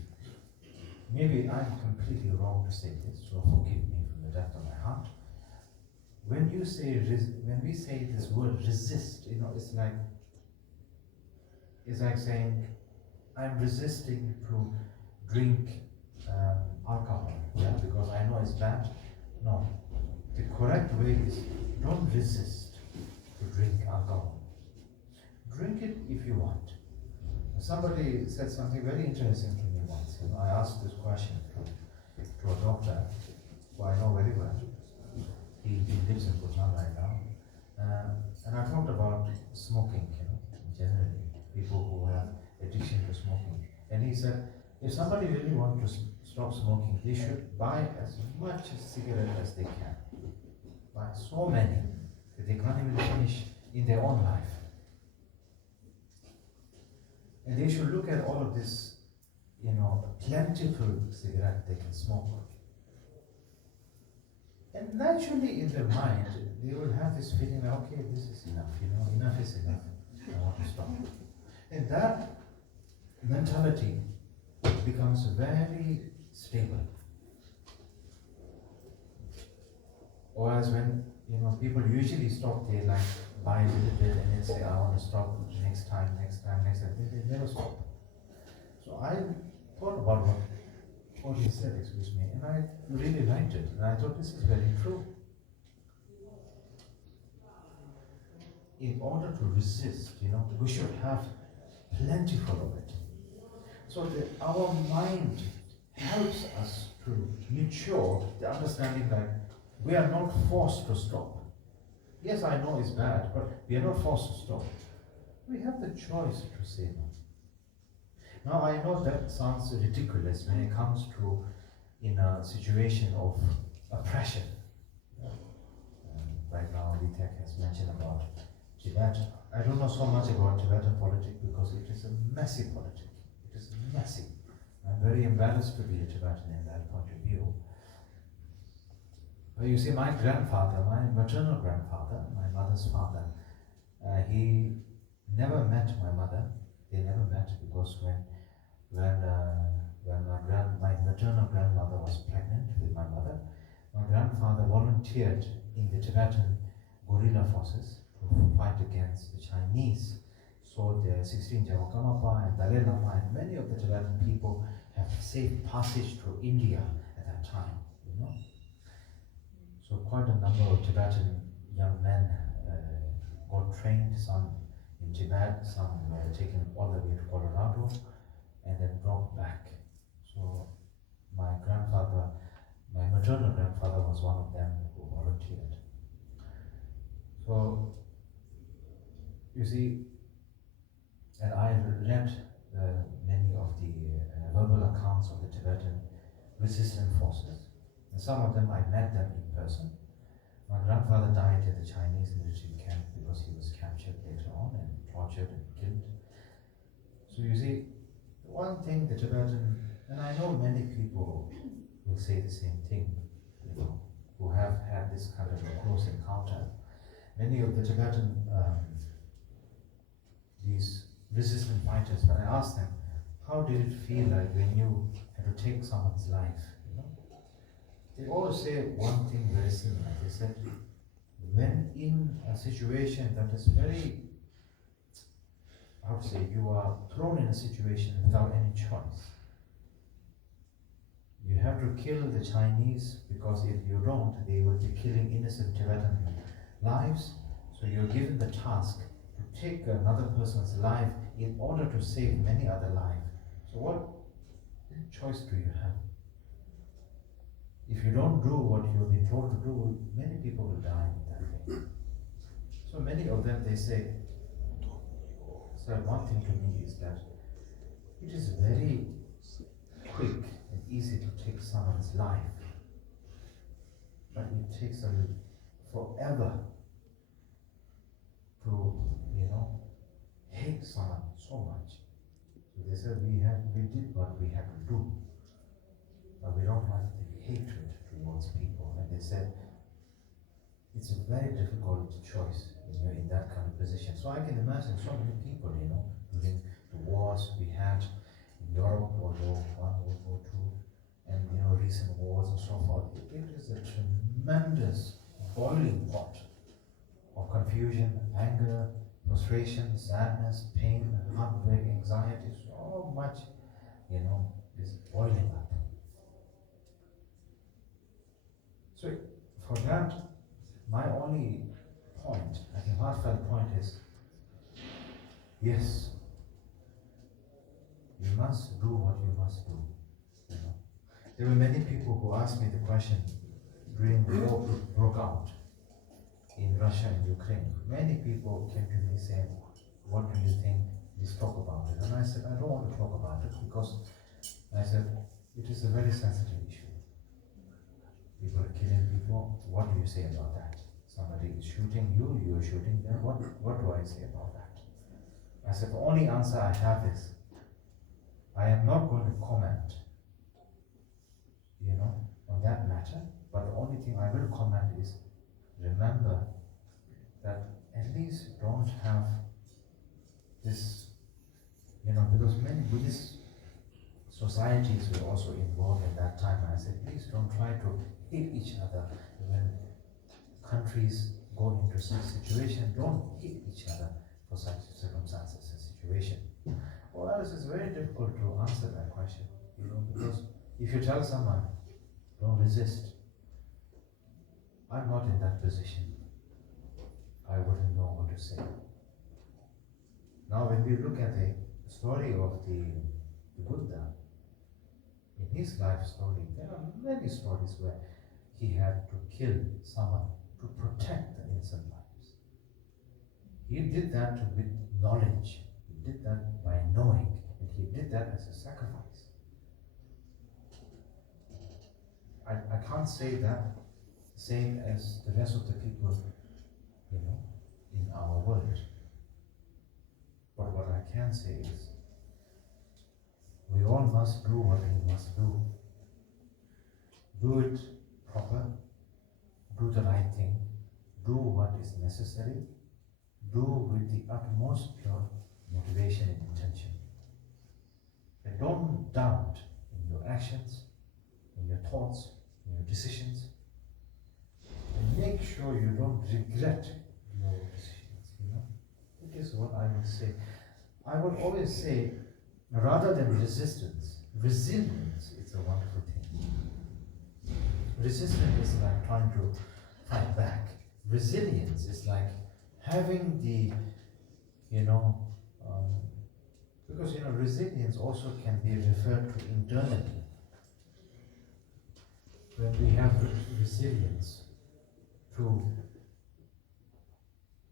Maybe I'm completely wrong to say this, so forgive me from the depth of my heart. When you say when we say this word resist, it's like saying I'm resisting to drink alcohol, yeah, because I know it's bad. No, the correct way is don't resist to drink alcohol. Drink it if you want. Somebody said something very interesting to me once. I asked this question to a doctor who I know very well. He lives in Bhutan right now. And I talked about smoking, generally, people who have addiction to smoking. And he said, if somebody really wants to stop smoking, they should buy as much cigarette as they can. Buy so many that they can't even finish in their own life. And they should look at all of this, plentiful cigarette they can smoke. And naturally in their mind, they will have this feeling like, okay, this is enough, enough is enough, I want to stop. And that mentality becomes very stable. Whereas when, people usually stop, they buy a little bit and then say, I want to stop next time, they never stop. So I thought about what he said, and I really liked it, and I thought this is very true. In order to resist, we should have plentiful of it. So that our mind helps us to mature the understanding that we are not forced to stop. Yes, I know it's bad, but we are not forced to stop. We have the choice to say no. Now I know that sounds ridiculous when it comes to in a situation of oppression. Right now, Litek has mentioned about Tibet. I don't know so much about Tibetan politics because it is a messy politics. It is messy. I'm very embarrassed to be a Tibetan in that point of view. But you see, my grandfather, my maternal grandfather, my mother's father, he never met my mother. They never met because when my maternal grandmother was pregnant with my mother, my grandfather volunteered in the Tibetan guerrilla forces to fight against the Chinese. So the 16 Javakamapa and Dalai Lama and many of the Tibetan people have safe passage to India at that time, So quite a number of Tibetan young men got trained, some in Tibet, some were taken all the way to Colorado and then brought back. So my maternal grandfather was one of them who volunteered. So you see, and I read many of the verbal accounts of the Tibetan resistance forces, and some of them I met them in person. My grandfather died at the Chinese military camp because he was captured later on and tortured and killed. So you see, one thing the Tibetan, and I know many people will say the same thing, who have had this kind of a close encounter. Many of the Tibetan, these resistant fighters, when I asked them, how did it feel like when you had to take someone's life? They always say one thing very similar. They said, when in a situation that is very, I would say, you are thrown in a situation without any choice. You have to kill the Chinese because if you don't, they will be killing innocent Tibetan lives. So you're given the task to take another person's life in order to save many other lives. So what choice do you have? If you don't do what you've been told to do, many people will die in that way. So many of them, they say, so one thing to me is that it is very quick and easy to take someone's life, but it takes forever to, hate someone so much. So they said we did what we had to do, but we don't have the hatred towards people. And they said it's a very difficult choice when you're in that kind of position. So I can imagine so many people, during the wars we had in Europe, World War I, World War II, and recent wars and so forth. It is a tremendous boiling pot of confusion, anger, frustration, sadness, pain, heartbreak, anxiety, so much, is boiling up. So for that, my only point, I think heartfelt point is, yes, you must do what you must do. There were many people who asked me the question during the war broke out in Russia and Ukraine. Many people came to me saying, what do you think? Let's talk about it. And I said, I don't want to talk about it because I said, it is a very sensitive issue. People are killing people. What do you say about that? Somebody is shooting you, you're shooting them. What do I say about that? I said, the only answer I have is, I am not going to comment, on that matter, but the only thing I will comment is, remember that at least don't have this, because many Buddhist societies were also involved in that time. I said, please don't try to hate each other when countries go into such situation. Don't hate each other for such circumstances and situation. Or else it's very difficult to answer that question, because if you tell someone, don't resist, I'm not in that position. I wouldn't know what to say. Now when we look at the story of the Buddha, in his life story, there are many stories where he had to kill someone to protect the innocent lives. He did that with knowledge. He did that by knowing, and he did that as a sacrifice. I can't say that same as the rest of the people, in our world. But what I can say is, we all must do what we must do. Do it proper, do the right thing, do what is necessary, do with the utmost pure motivation and intention. And don't doubt in your actions, in your thoughts, in your decisions. And make sure you don't regret your decisions, It is what I would say. I would always say, rather than resistance, resilience is a wonderful thing. Resistance is like trying to fight back. Resilience is like having the, because resilience also can be referred to internally. When we have resilience to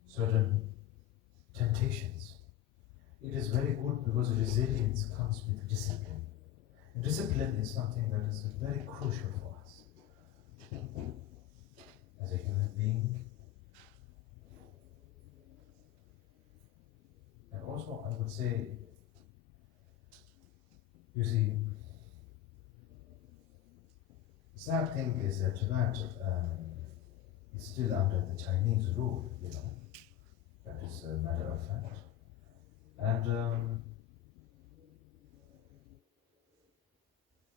certain temptations, it is very good because resilience comes with discipline. Discipline is something that is very crucial for us as a human being. And also, I would say, you see, the sad thing is that Tibet is still under the Chinese rule, that is a matter of fact. And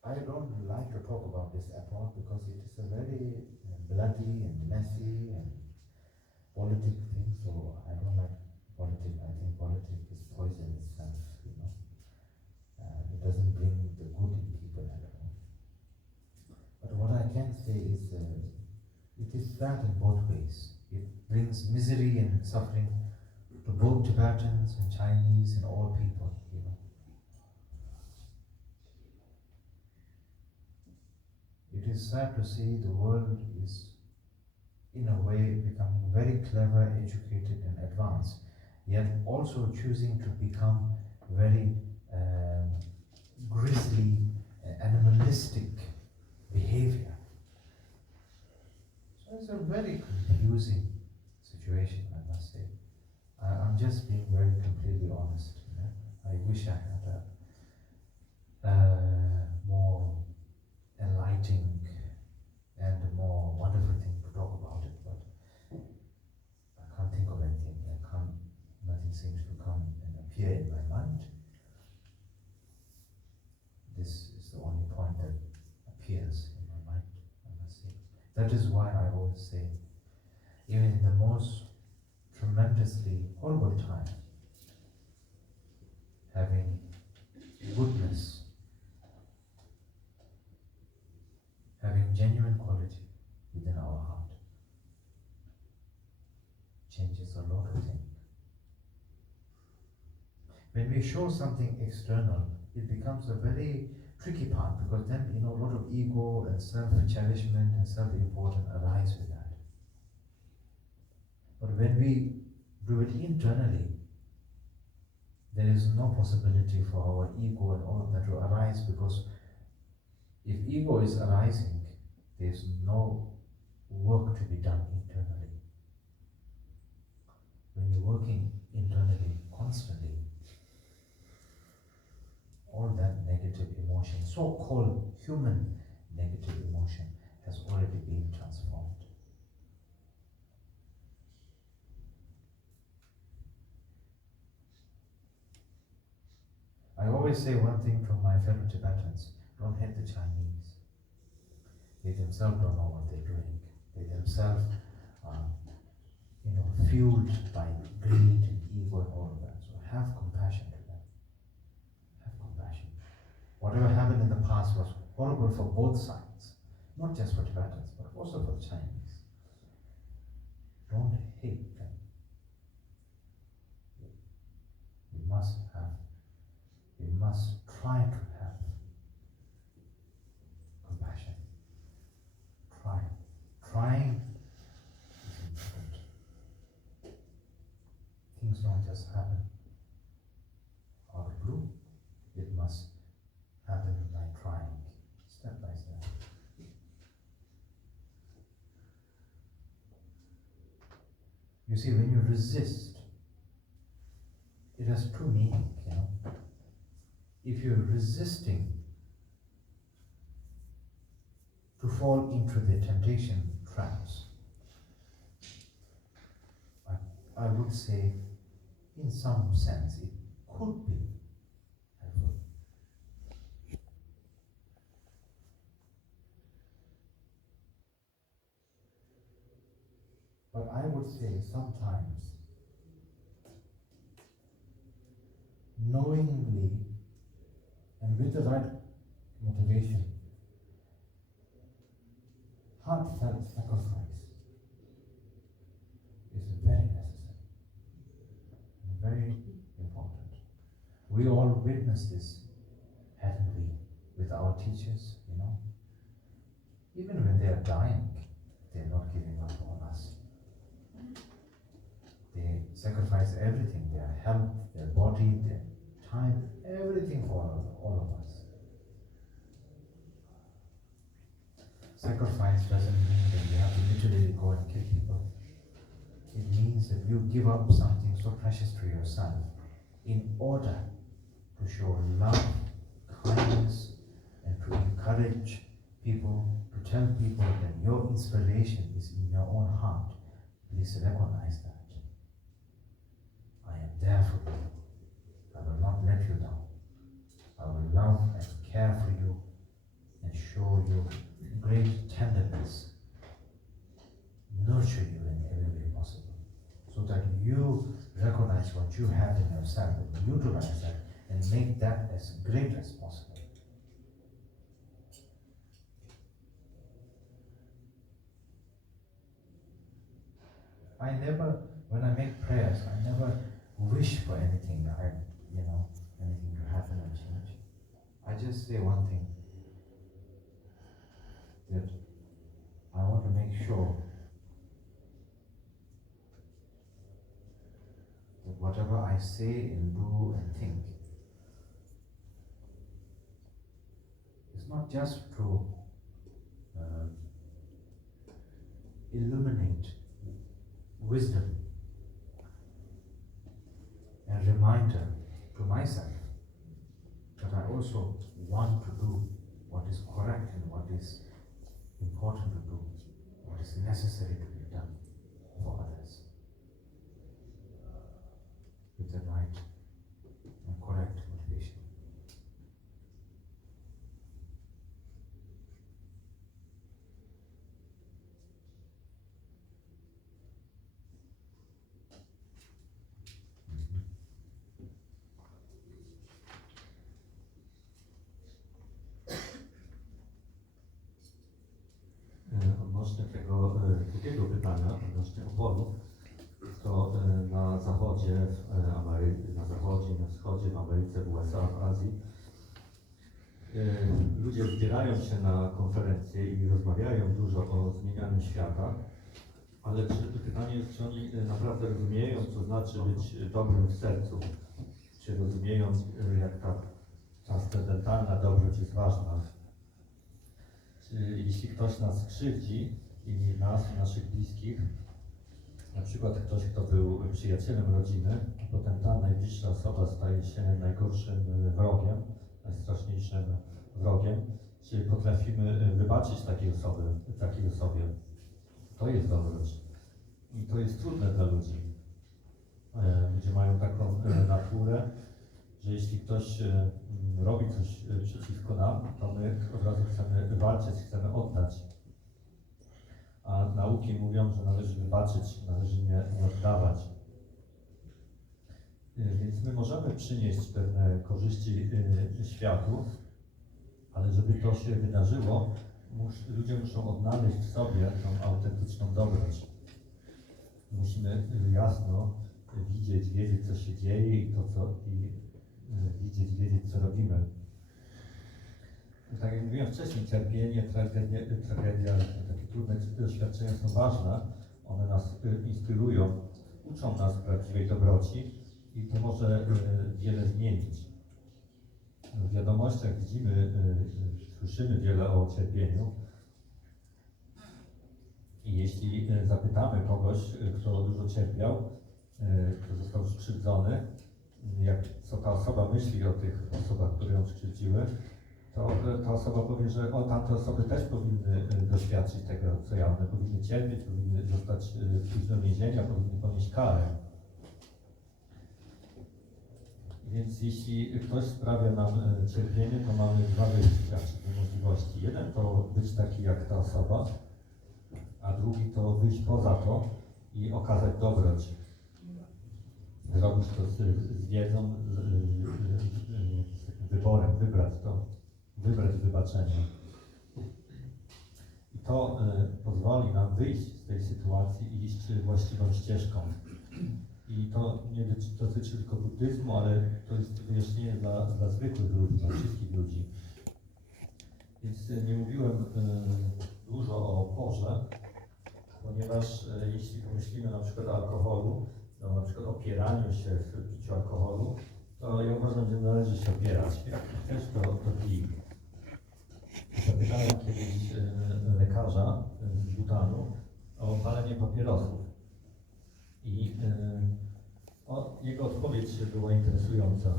I don't like to talk about this at all because it is a very bloody and messy and politic thing, so I don't like politics. I think politics is poison itself, it doesn't bring the good in people at all. But what I can say is, it is bad in both ways. It brings misery and suffering to both Tibetans and Chinese and all people, It is sad to see the world is, in a way, becoming very clever, educated and advanced, yet also choosing to become very grisly, animalistic behavior. So it's a very confusing situation, I must say. I'm just being very completely honest. I wish I had a more enlightening and a more wonderful thing to talk about it, but I can't think of anything. Nothing seems to come and appear in my mind. That is why I always say, even in the most tremendously horrible time, having goodness, having genuine quality within our heart changes a lot of things. When we show something external, it becomes a very tricky part, because then a lot of ego and self-cherishment and self-importance arise with that. But when we do it internally, there is no possibility for our ego and all of that to arise, because if ego is arising, there is no work to be done internally. When you're working internally constantly, all that negative emotion, so-called human negative emotion, has already been transformed. I always say one thing to my fellow Tibetans: don't hate the Chinese. They themselves don't know what they're doing. They themselves are, fueled by greed and ego and all of that. So have compassion to them. Have compassion. Whatever happened in the past was horrible for both sides, not just for Tibetans, but also for the Chinese. Don't hate them. We must try to have compassion. Trying is important. Things don't just happen out of blue. It must happen by trying, step by step. You see, when you resist, it has two meanings, If you're resisting to fall into the temptation traps, I would say, in some sense, it could be helpful. But I would say sometimes, knowingly and with the right motivation, heartfelt sacrifice is very necessary and very important. We all witnessed this, hadn't we, with our teachers, Even when they are dying, they're not giving up on us. They sacrifice everything, their health, their body, their time, everything for all of us. Sacrifice doesn't mean that you have to literally go and kill people. It means that you give up something so precious to yourself in order to show love, kindness, and to encourage people, to tell people that your inspiration is in your own heart. Please recognize that. I am there for you. I will not let you down. I will love and care for you and show you great tenderness, nurture you in every way possible, so that you recognize what you have in yourself and utilize that and make that as great as possible. When I make prayers, I never wish for anything, anything to happen or change. I just say one thing, that I want to make sure that whatever I say and do and think is not just to illuminate wisdom and reminder to myself, but I also want to do what is correct and what is important to do, what is necessary to be done for others with the right and correct motivation. drugiego pytania odnośnie oporu, to na zachodzie, na zachodzie, na wschodzie, w Ameryce, w USA, w Azji ludzie zbierają się na konferencje i rozmawiają dużo o zmienianiu świata, ale pytanie jest, czy oni naprawdę rozumieją, co znaczy być dobrym w sercu, czy rozumieją, jak ta transcendentalna dobroć jest ważna. Czy jeśli ktoś nas krzywdzi i nas, i naszych bliskich, na przykład ktoś, kto był przyjacielem rodziny, a potem ta najbliższa osoba staje się najgorszym wrogiem, najstraszniejszym wrogiem, czy potrafimy wybaczyć takiej osobie? To jest dobroć. I to jest trudne dla ludzi. Ludzie mają taką naturę, że jeśli ktoś robi coś przeciwko nam, to my od razu chcemy walczyć, chcemy oddać. A nauki mówią, że należy wybaczyć, należy nie oddawać. Więc my możemy przynieść pewne korzyści światu, ale żeby to się wydarzyło, ludzie muszą odnaleźć w sobie tą autentyczną dobroć. Musimy jasno wiedzieć, co się dzieje i wiedzieć, co robimy. Tak jak mówiłem wcześniej, cierpienie, tragedia, takie trudne doświadczenia są ważne. One nas inspirują, uczą nas prawdziwej dobroci i to może wiele zmienić. W wiadomościach widzimy, słyszymy wiele o cierpieniu. I jeśli zapytamy kogoś, kto dużo cierpiał, kto został skrzywdzony, co ta osoba myśli o tych osobach, które ją skrzywdziły, to ta osoba powie, że tamte osoby też powinny doświadczyć tego, co ja. One powinny cierpieć, powinny pójść do więzienia, powinny ponieść karę. Więc jeśli ktoś sprawia nam cierpienie, to mamy dwa wyjścia, czyli możliwości. Jeden to być taki jak ta osoba, a drugi to wyjść poza to i okazać dobroć. Zrobić to z wiedzą, z wyborem, wybrać wybaczenie. I to pozwoli nam wyjść z tej sytuacji i iść właściwą ścieżką. I to nie dotyczy tylko buddyzmu, ale to jest wyjaśnienie dla zwykłych ludzi, dla wszystkich ludzi. Więc nie mówiłem dużo o oporze, ponieważ jeśli pomyślimy na przykład o alkoholu, na przykład opieraniu się w piciu alkoholu, to ja uważam, że należy się opierać. Jak chcesz, to pij. Zapytałem kiedyś lekarza z Bhutanu o palenie papierosów. I jego odpowiedź była interesująca.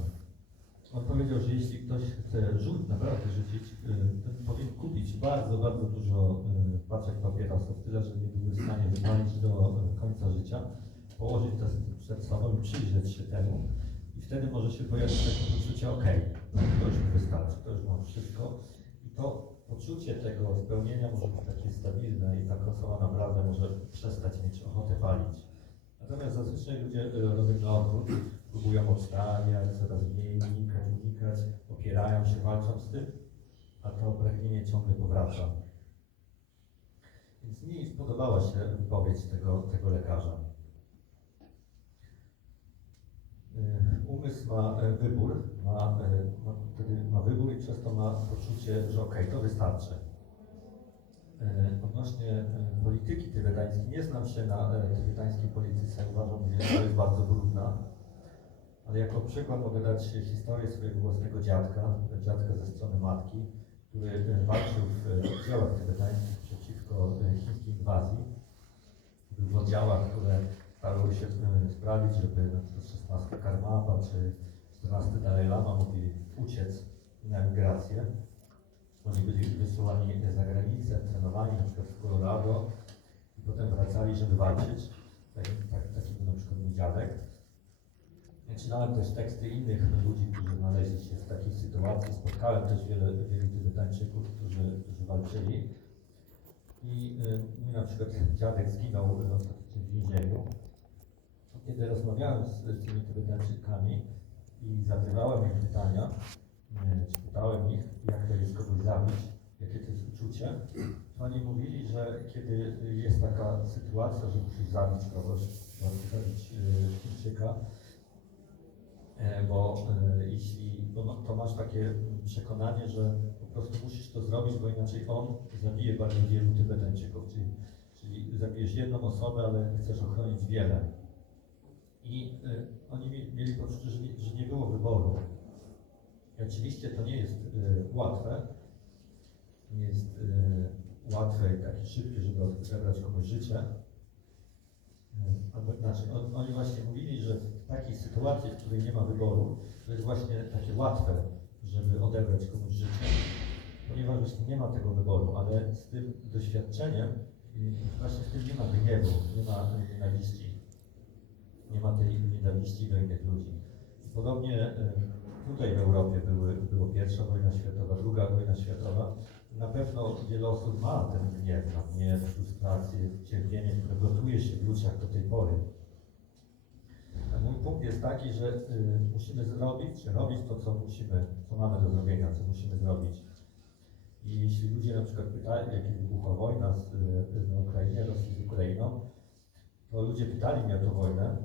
On powiedział, że jeśli ktoś chce naprawdę rzucić, to powinien kupić bardzo, bardzo dużo paczek papierosów, tyle, że nie byłby w stanie wypalić do końca życia, położyć to przed sobą i przyjrzeć się temu. I wtedy może się pojawić takie poczucie, to już mi wystarczy, to już mam wszystko. I to poczucie tego spełnienia może być takie stabilne i taka osoba naprawdę może przestać mieć ochotę palić. Natomiast zazwyczaj ludzie robią na odwrót, próbują odstawiać, coraz mniej unikać, opierają się, walczą z tym, a to pragnienie ciągle powraca. Więc mi spodobała się wypowiedź tego lekarza. Umysł ma wybór, ma wybór i przez to ma poczucie, że to wystarczy. Odnośnie polityki tybetańskiej, nie znam się na tybetańskiej polityce, uważam, że to jest bardzo brudna, ale jako przykład mogę dać historię swojego własnego dziadka ze strony matki, który walczył w oddziałach tybetańskich przeciwko chińskiej inwazji. Był w oddziałach, które starały się sprawić, żeby na przykład 16 Karmapa czy 14 Dalaj Lama mogli uciec na emigrację. Oni byli wysyłani za granicę, trenowani na przykład w Colorado i potem wracali, żeby walczyć. Taki był na przykład mój dziadek. Ja czytałem też teksty innych ludzi, którzy znaleźli się w takiej sytuacji. Spotkałem też wielu Tybetańczyków, którzy walczyli. I mój na przykład dziadek zginął w więzieniu. Kiedy rozmawiałem z tymi Tybetańczykami i zadawałem im pytania, czy pytałem ich, jak to jest kogoś zabić, jakie to jest uczucie, to oni mówili, że kiedy jest taka sytuacja, że musisz zabić kogoś, zabić Chińczyka, bo to masz takie przekonanie, że po prostu musisz to zrobić, bo inaczej on zabije bardzo wielu Tybetańczyków, czyli zabijesz jedną osobę, ale chcesz ochronić wiele. I oni mieli poczucie, że nie było wyboru. I oczywiście to nie jest łatwe, nie jest łatwe i takie szybkie, żeby odebrać komuś życie. Albo inaczej, oni właśnie mówili, że w takiej sytuacji, w której nie ma wyboru, to jest właśnie takie łatwe, żeby odebrać komuś życie, ponieważ właśnie nie ma tego wyboru, ale z tym doświadczeniem, właśnie w tym nie ma gniewu, nie ma nienawiści, nie ma tej nienawiści do innych ludzi. I podobnie tutaj w Europie była pierwsza wojna światowa, druga wojna światowa. Na pewno wiele osób ma ten gniew, frustrację, cierpienie, które gotuje się w ludziach do tej pory. A mój punkt jest taki, że musimy robić to, co mamy do zrobienia, co musimy zrobić. I jeśli ludzie na przykład pytają, jak wybuchła wojna na Ukrainie, Rosji z Ukrainą, to ludzie pytali mnie o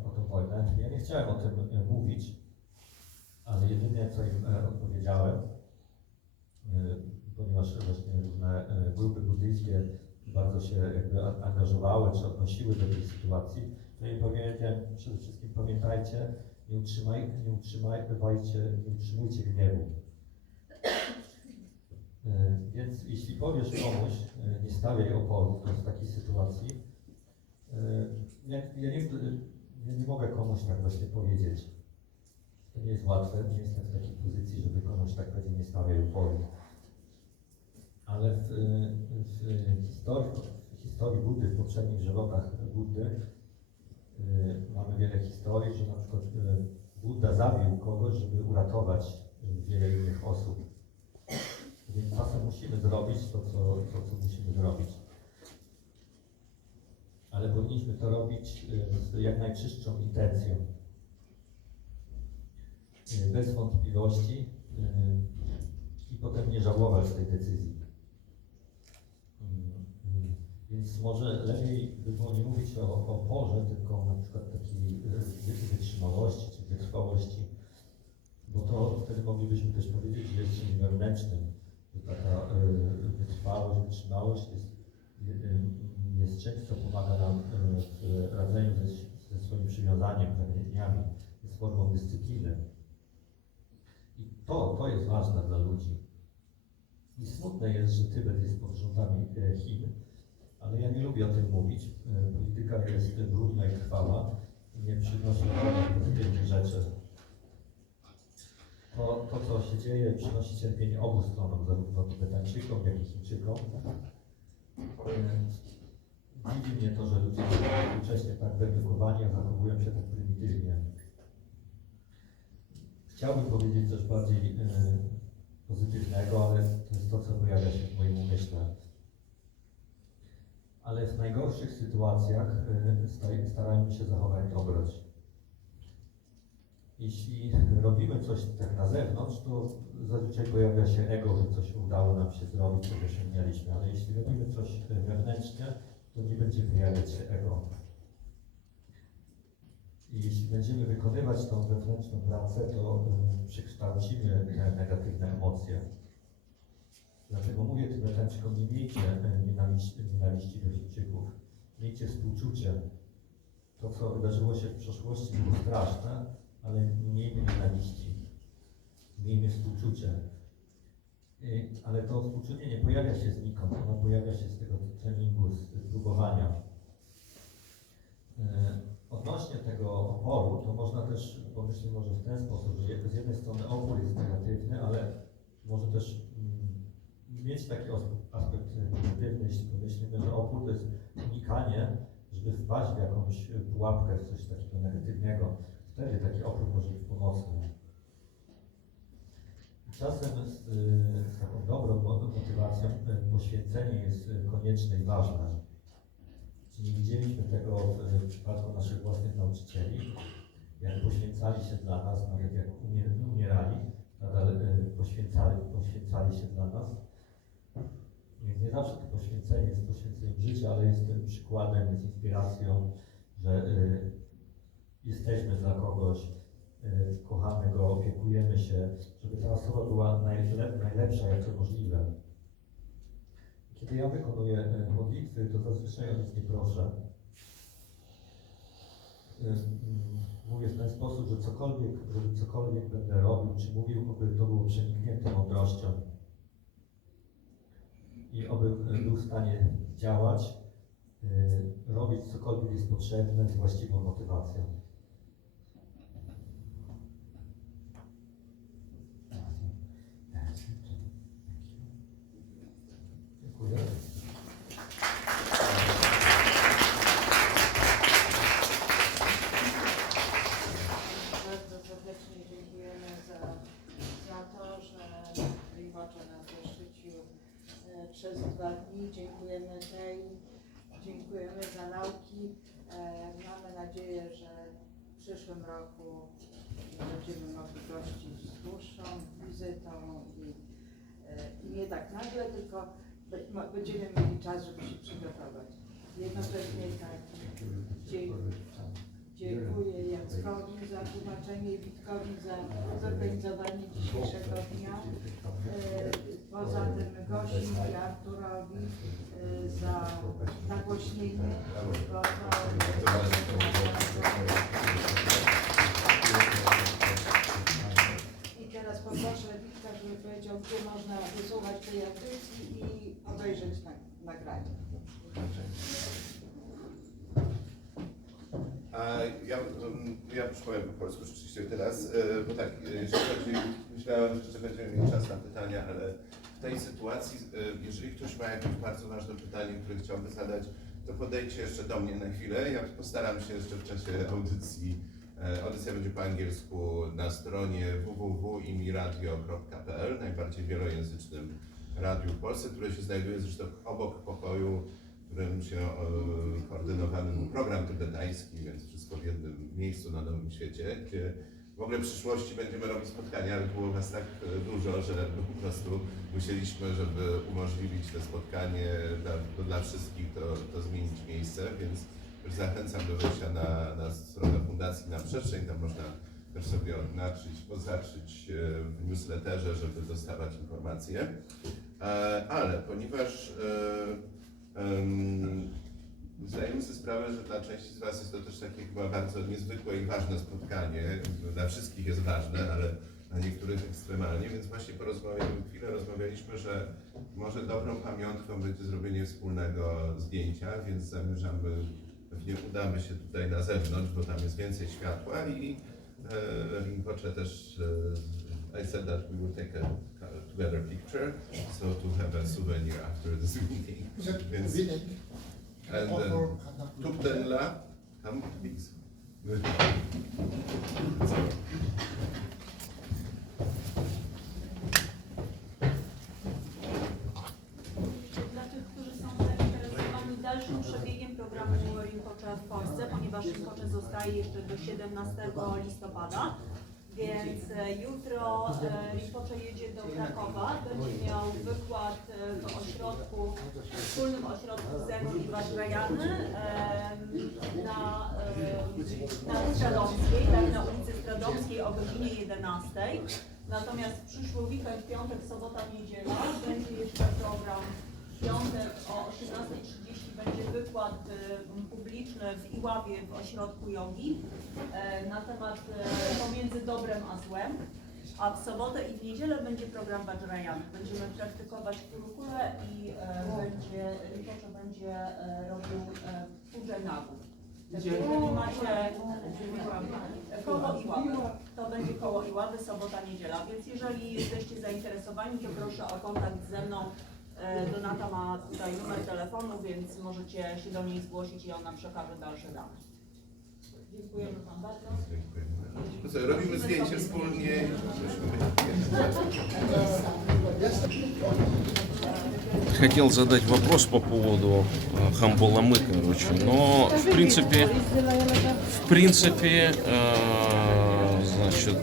tę wojnę. Ja nie chciałem o tym mówić, ale jedynie co im odpowiedziałem, ponieważ właśnie różne grupy buddyjskie bardzo się jakby angażowały czy odnosiły do tej sytuacji, to im powiedziałem, przede wszystkim pamiętajcie, nie utrzymujcie gniewu. Więc jeśli powiesz komuś, nie stawiaj oporu w takiej sytuacji, ja nie mogę komuś tak właśnie powiedzieć. To nie jest łatwe, nie jestem w takiej pozycji, żeby komuś tak powiedzieć, nie stawiaj oporu. Ale w historii Buddy, w poprzednich żywotach Buddy, mamy wiele historii, że na przykład Budda zabił kogoś, żeby uratować wiele innych osób. Więc czasem musimy zrobić to, co musimy zrobić. Ale powinniśmy to robić z jak najczystszą intencją. Bez wątpliwości i potem nie żałować tej decyzji. Więc może lepiej by było nie mówić o oporze, tylko na przykład takiej wytrzymałości czy wytrwałości, bo to wtedy moglibyśmy też powiedzieć, że jest czymś wewnętrznym, że taka wytrwałość, wytrzymałość jest czymś, co pomaga nam w radzeniu ze swoim przywiązaniem, pragnieniami, jest formą dyscypliny. I to jest ważne dla ludzi. I smutne jest, że Tybet jest pod rządami Chin, ale ja nie lubię o tym mówić. Polityka jest brudna i trwała i nie przynosi żadnych pozytywnych rzeczy. To, co się dzieje, przynosi cierpienie obu stronom, zarówno Tybetańczykom, jak i Chińczykom. Dziwi mnie to, że ludzie są jednocześnie tak wyedukowani, a zachowują się tak prymitywnie. Chciałbym powiedzieć coś bardziej pozytywnego, ale to jest to, co pojawia się w moim umyśle. Ale w najgorszych sytuacjach starajmy się zachować dobroć. Jeśli robimy coś tak na zewnątrz, to zazwyczaj pojawia się ego, że coś udało nam się zrobić, coś osiągnęliśmy, ale jeśli robimy coś wewnętrznie, to nie będzie pojawiać się ego. I jeśli będziemy wykonywać tą wewnętrzną pracę, to przekształcimy te negatywne emocje. Dlatego mówię Tybetańczykom, nie miejcie nienawiści do Chińczyków, miejcie współczucie. To, co wydarzyło się w przeszłości, było straszne, ale nie miejmy nienawiści, miejmy współczucie. Ale to współczucie nie pojawia się znikąd, ono pojawia się z tego treningu, z próbowania. Odnośnie tego oporu, to można też pomyśleć może w ten sposób, że z jednej strony opór jest negatywny, ale może też mieć taki aspekt pozytywny, jeśli pomyślimy, że opór to jest unikanie, żeby wpaść w jakąś pułapkę, w coś takiego negatywnego. Wtedy taki opór może być pomocny. Czasem z taką dobrą motywacją poświęcenie jest konieczne i ważne. Czyli widzieliśmy tego w przypadku naszych własnych nauczycieli, jak poświęcali się dla nas, nawet jak umierali, nadal poświęcali się dla nas. Więc nie zawsze to poświęcenie jest poświęceniem życia, ale jest tym przykładem, jest inspiracją, że jesteśmy dla kogoś, kochamy go, opiekujemy się, żeby ta osoba była najlepsza, jak to możliwe. Kiedy ja wykonuję modlitwy, to zazwyczaj o nic nie proszę. Mówię w ten sposób, że cokolwiek będę robił, czy mówił, aby to było przeniknięte mądrością i aby był w stanie działać, robić cokolwiek jest potrzebne z właściwą motywacją. Dziękuję. Bardzo serdecznie dziękujemy za to, że Rybacza nas zaszczycił przez 2 dni. Dziękujemy tej, dziękujemy za nauki. Mamy nadzieję, że w przyszłym roku będziemy mogli gościć z dłuższą wizytą i nie tak nagle, tylko będziemy mieli czas, żeby się przygotować. Jednocześnie tak dziękuję Jackowi za tłumaczenie i Witkowi za zorganizowanie dzisiejszego dnia. Poza tym Gosi i Arturowi za nagłośnienie. I teraz poproszę Witka, żeby powiedział, gdzie można wysłuchać tej audycji i obejrzeć nagranie. Ja już powiem po polsku rzeczywiście teraz, bo tak, jeżeli chodzi, myślałem, że jeszcze będziemy mieli czas na pytania, ale w tej sytuacji, jeżeli ktoś ma jakieś bardzo ważne pytanie, które chciałby zadać, to podejdźcie jeszcze do mnie na chwilę. Ja postaram się jeszcze w czasie audycji. Audycja będzie po angielsku na stronie www.imiradio.pl, najbardziej wielojęzycznym radiu w Polsce, które się znajduje zresztą obok pokoju, w którym się koordynowany był program tybetański, więc wszystko w jednym miejscu na Nowym Świecie, gdzie w ogóle w przyszłości będziemy robić spotkania, ale było was tak dużo, że po prostu musieliśmy, żeby umożliwić to spotkanie dla wszystkich, to zmienić miejsce, więc już zachęcam do wejścia na stronę Fundacji Na Przestrzeń, tam można też sobie oznaczyć w newsletterze, żeby dostawać informacje. Ale ponieważ zdajemy sobie sprawę, że dla części z was jest to też takie chyba bardzo niezwykłe i ważne spotkanie, dla wszystkich jest ważne, ale dla niektórych ekstremalnie, więc właśnie rozmawialiśmy, że może dobrą pamiątką będzie zrobienie wspólnego zdjęcia, więc zamierzamy, pewnie udamy się tutaj na zewnątrz, bo tam jest więcej światła i Rinpoche też I said that we would take a together picture, so to have a souvenir after this meeting. Więc, and Tuptenla, come please. Dla tych, którzy są zainteresowani dalszym przebiegiem programu Rinpoche w Polsce, ponieważ Rinpoche zostaje jeszcze do 17 listopada, więc jutro Rinpoche jedzie do Krakowa, będzie miał wykład w ośrodku, wspólnym ośrodku Zenu i Vajrayany na Stradomskiej, tak, na ulicy Stradomskiej o godzinie 11. Natomiast w przyszły weekend, piątek, sobota, niedziela będzie jeszcze program. W piątek o 18:30 będzie wykład publiczny w Iławie w ośrodku jogi na temat pomiędzy dobrem a złem. A w sobotę i w niedzielę będzie program Vajrayana. Będziemy praktykować kurukule i Rinpoche będzie robił puджę nagu. Jeżeli macie koło Iławy, to będzie koło Iławy, sobota, niedziela. Więc jeżeli jesteście zainteresowani, to proszę o kontakt ze mną. Donata ma tutaj numer telefonu, więc możecie się do niej zgłosić i ona przekaże dalsze dane. Dziękujemy Wam bardzo. Dziękujemy. To co, robimy zdjęcie wspólnie. Хотел задать вопрос по поводу Хамбаламы, короче, но в принципе, значит,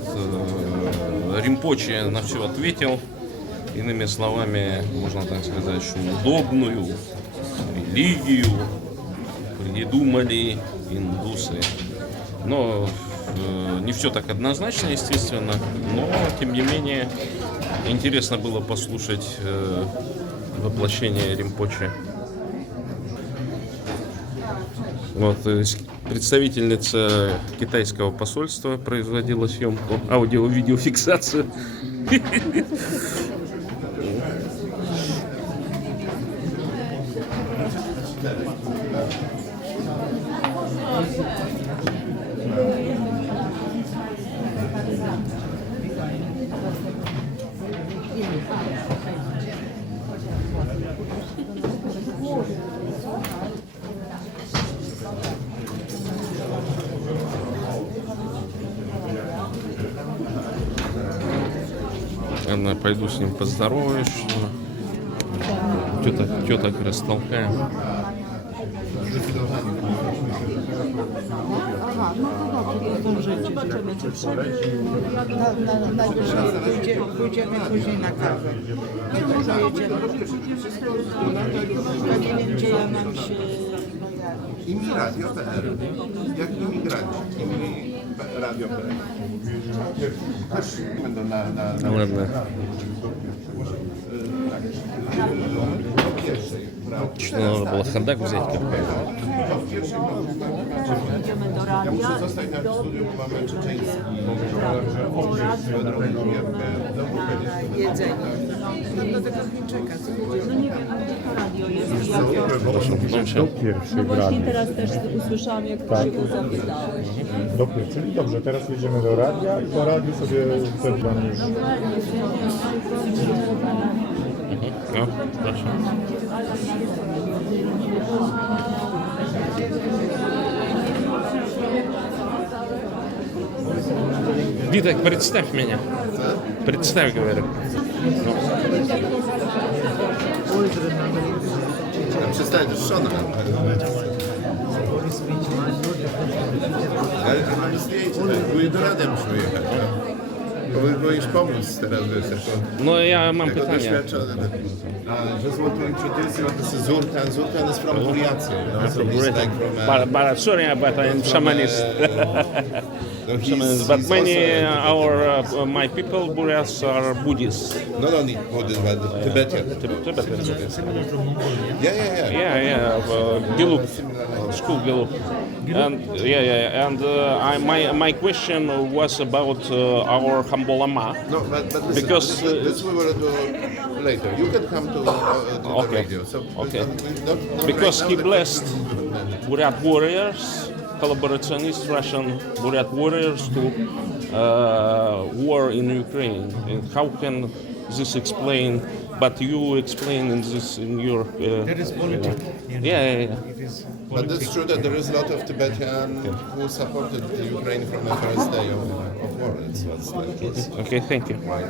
Римпоче на все ответил. иными словами, можно так сказать, что удобную религию придумали индусы. Но не все так однозначно, естественно, но тем не менее интересно было послушать воплощение Ринпоче. Вот, представительница китайского посольства производила съемку, аудио-видеофиксацию. Наверное, пойду с ним поздороваюсь. Теток растолкаем. Zobaczymy, czy wszędzie. Pójdziemy później na kawę. Ja nie wiem, gdzie ja mam się... Imi Radio.pl, jak imigranci, Imi Radio.pl. Też będą na Ладно. do pierwszej, prawda? Что надо было ходак взять какой-то. Do pierwszej Idziemy do ja radia. muszę zostać na studium, bo mamy czeczeński. Swoją drogą gierkę. Jedzenie. No do tego Chińczyka, co będzie? No nie wiem, gdzie to radio jest. Jak Ну, no właśnie teraz też usłyszałam, jak się go zapytałeś. Do pierwszej, czyli dobrze, teraz jedziemy do radia i po radiu sobie wtedy tam już... No, proszę. Виток, представь меня. Представь, говорю. Przestań, żona. Ale to mamy zdjęcie, tak, do radia musimy jechać. Powinieneś pomóc teraz, wiesz, jako... No ja mam Jako pytanie. doświadczony. Just want to introduce you. This is Zurkan. Zurkan is from Buryatia. You know, so he's like from. But sorry, but I'm shamanist. No, Shamanist. But many my people, Buryats, are Buddhists. not only Buddhist, but Tibetan. Tibetan. Yeah. Gelup, school Gelup. And my question was about our Hambolama. No, but listen, Because, this we will do later. You can come to the Okay. radio. So Okay. not Because right he now, blessed Buryat warriors, collaborationist Russian Buryat warriors to war in Ukraine. And how can this explain? But you explain in this in your. That is politics. Yeah. It is But it's true that there is a lot of Tibetan who supported the Ukraine from the first day of war. It's like, Okay. Thank you. right.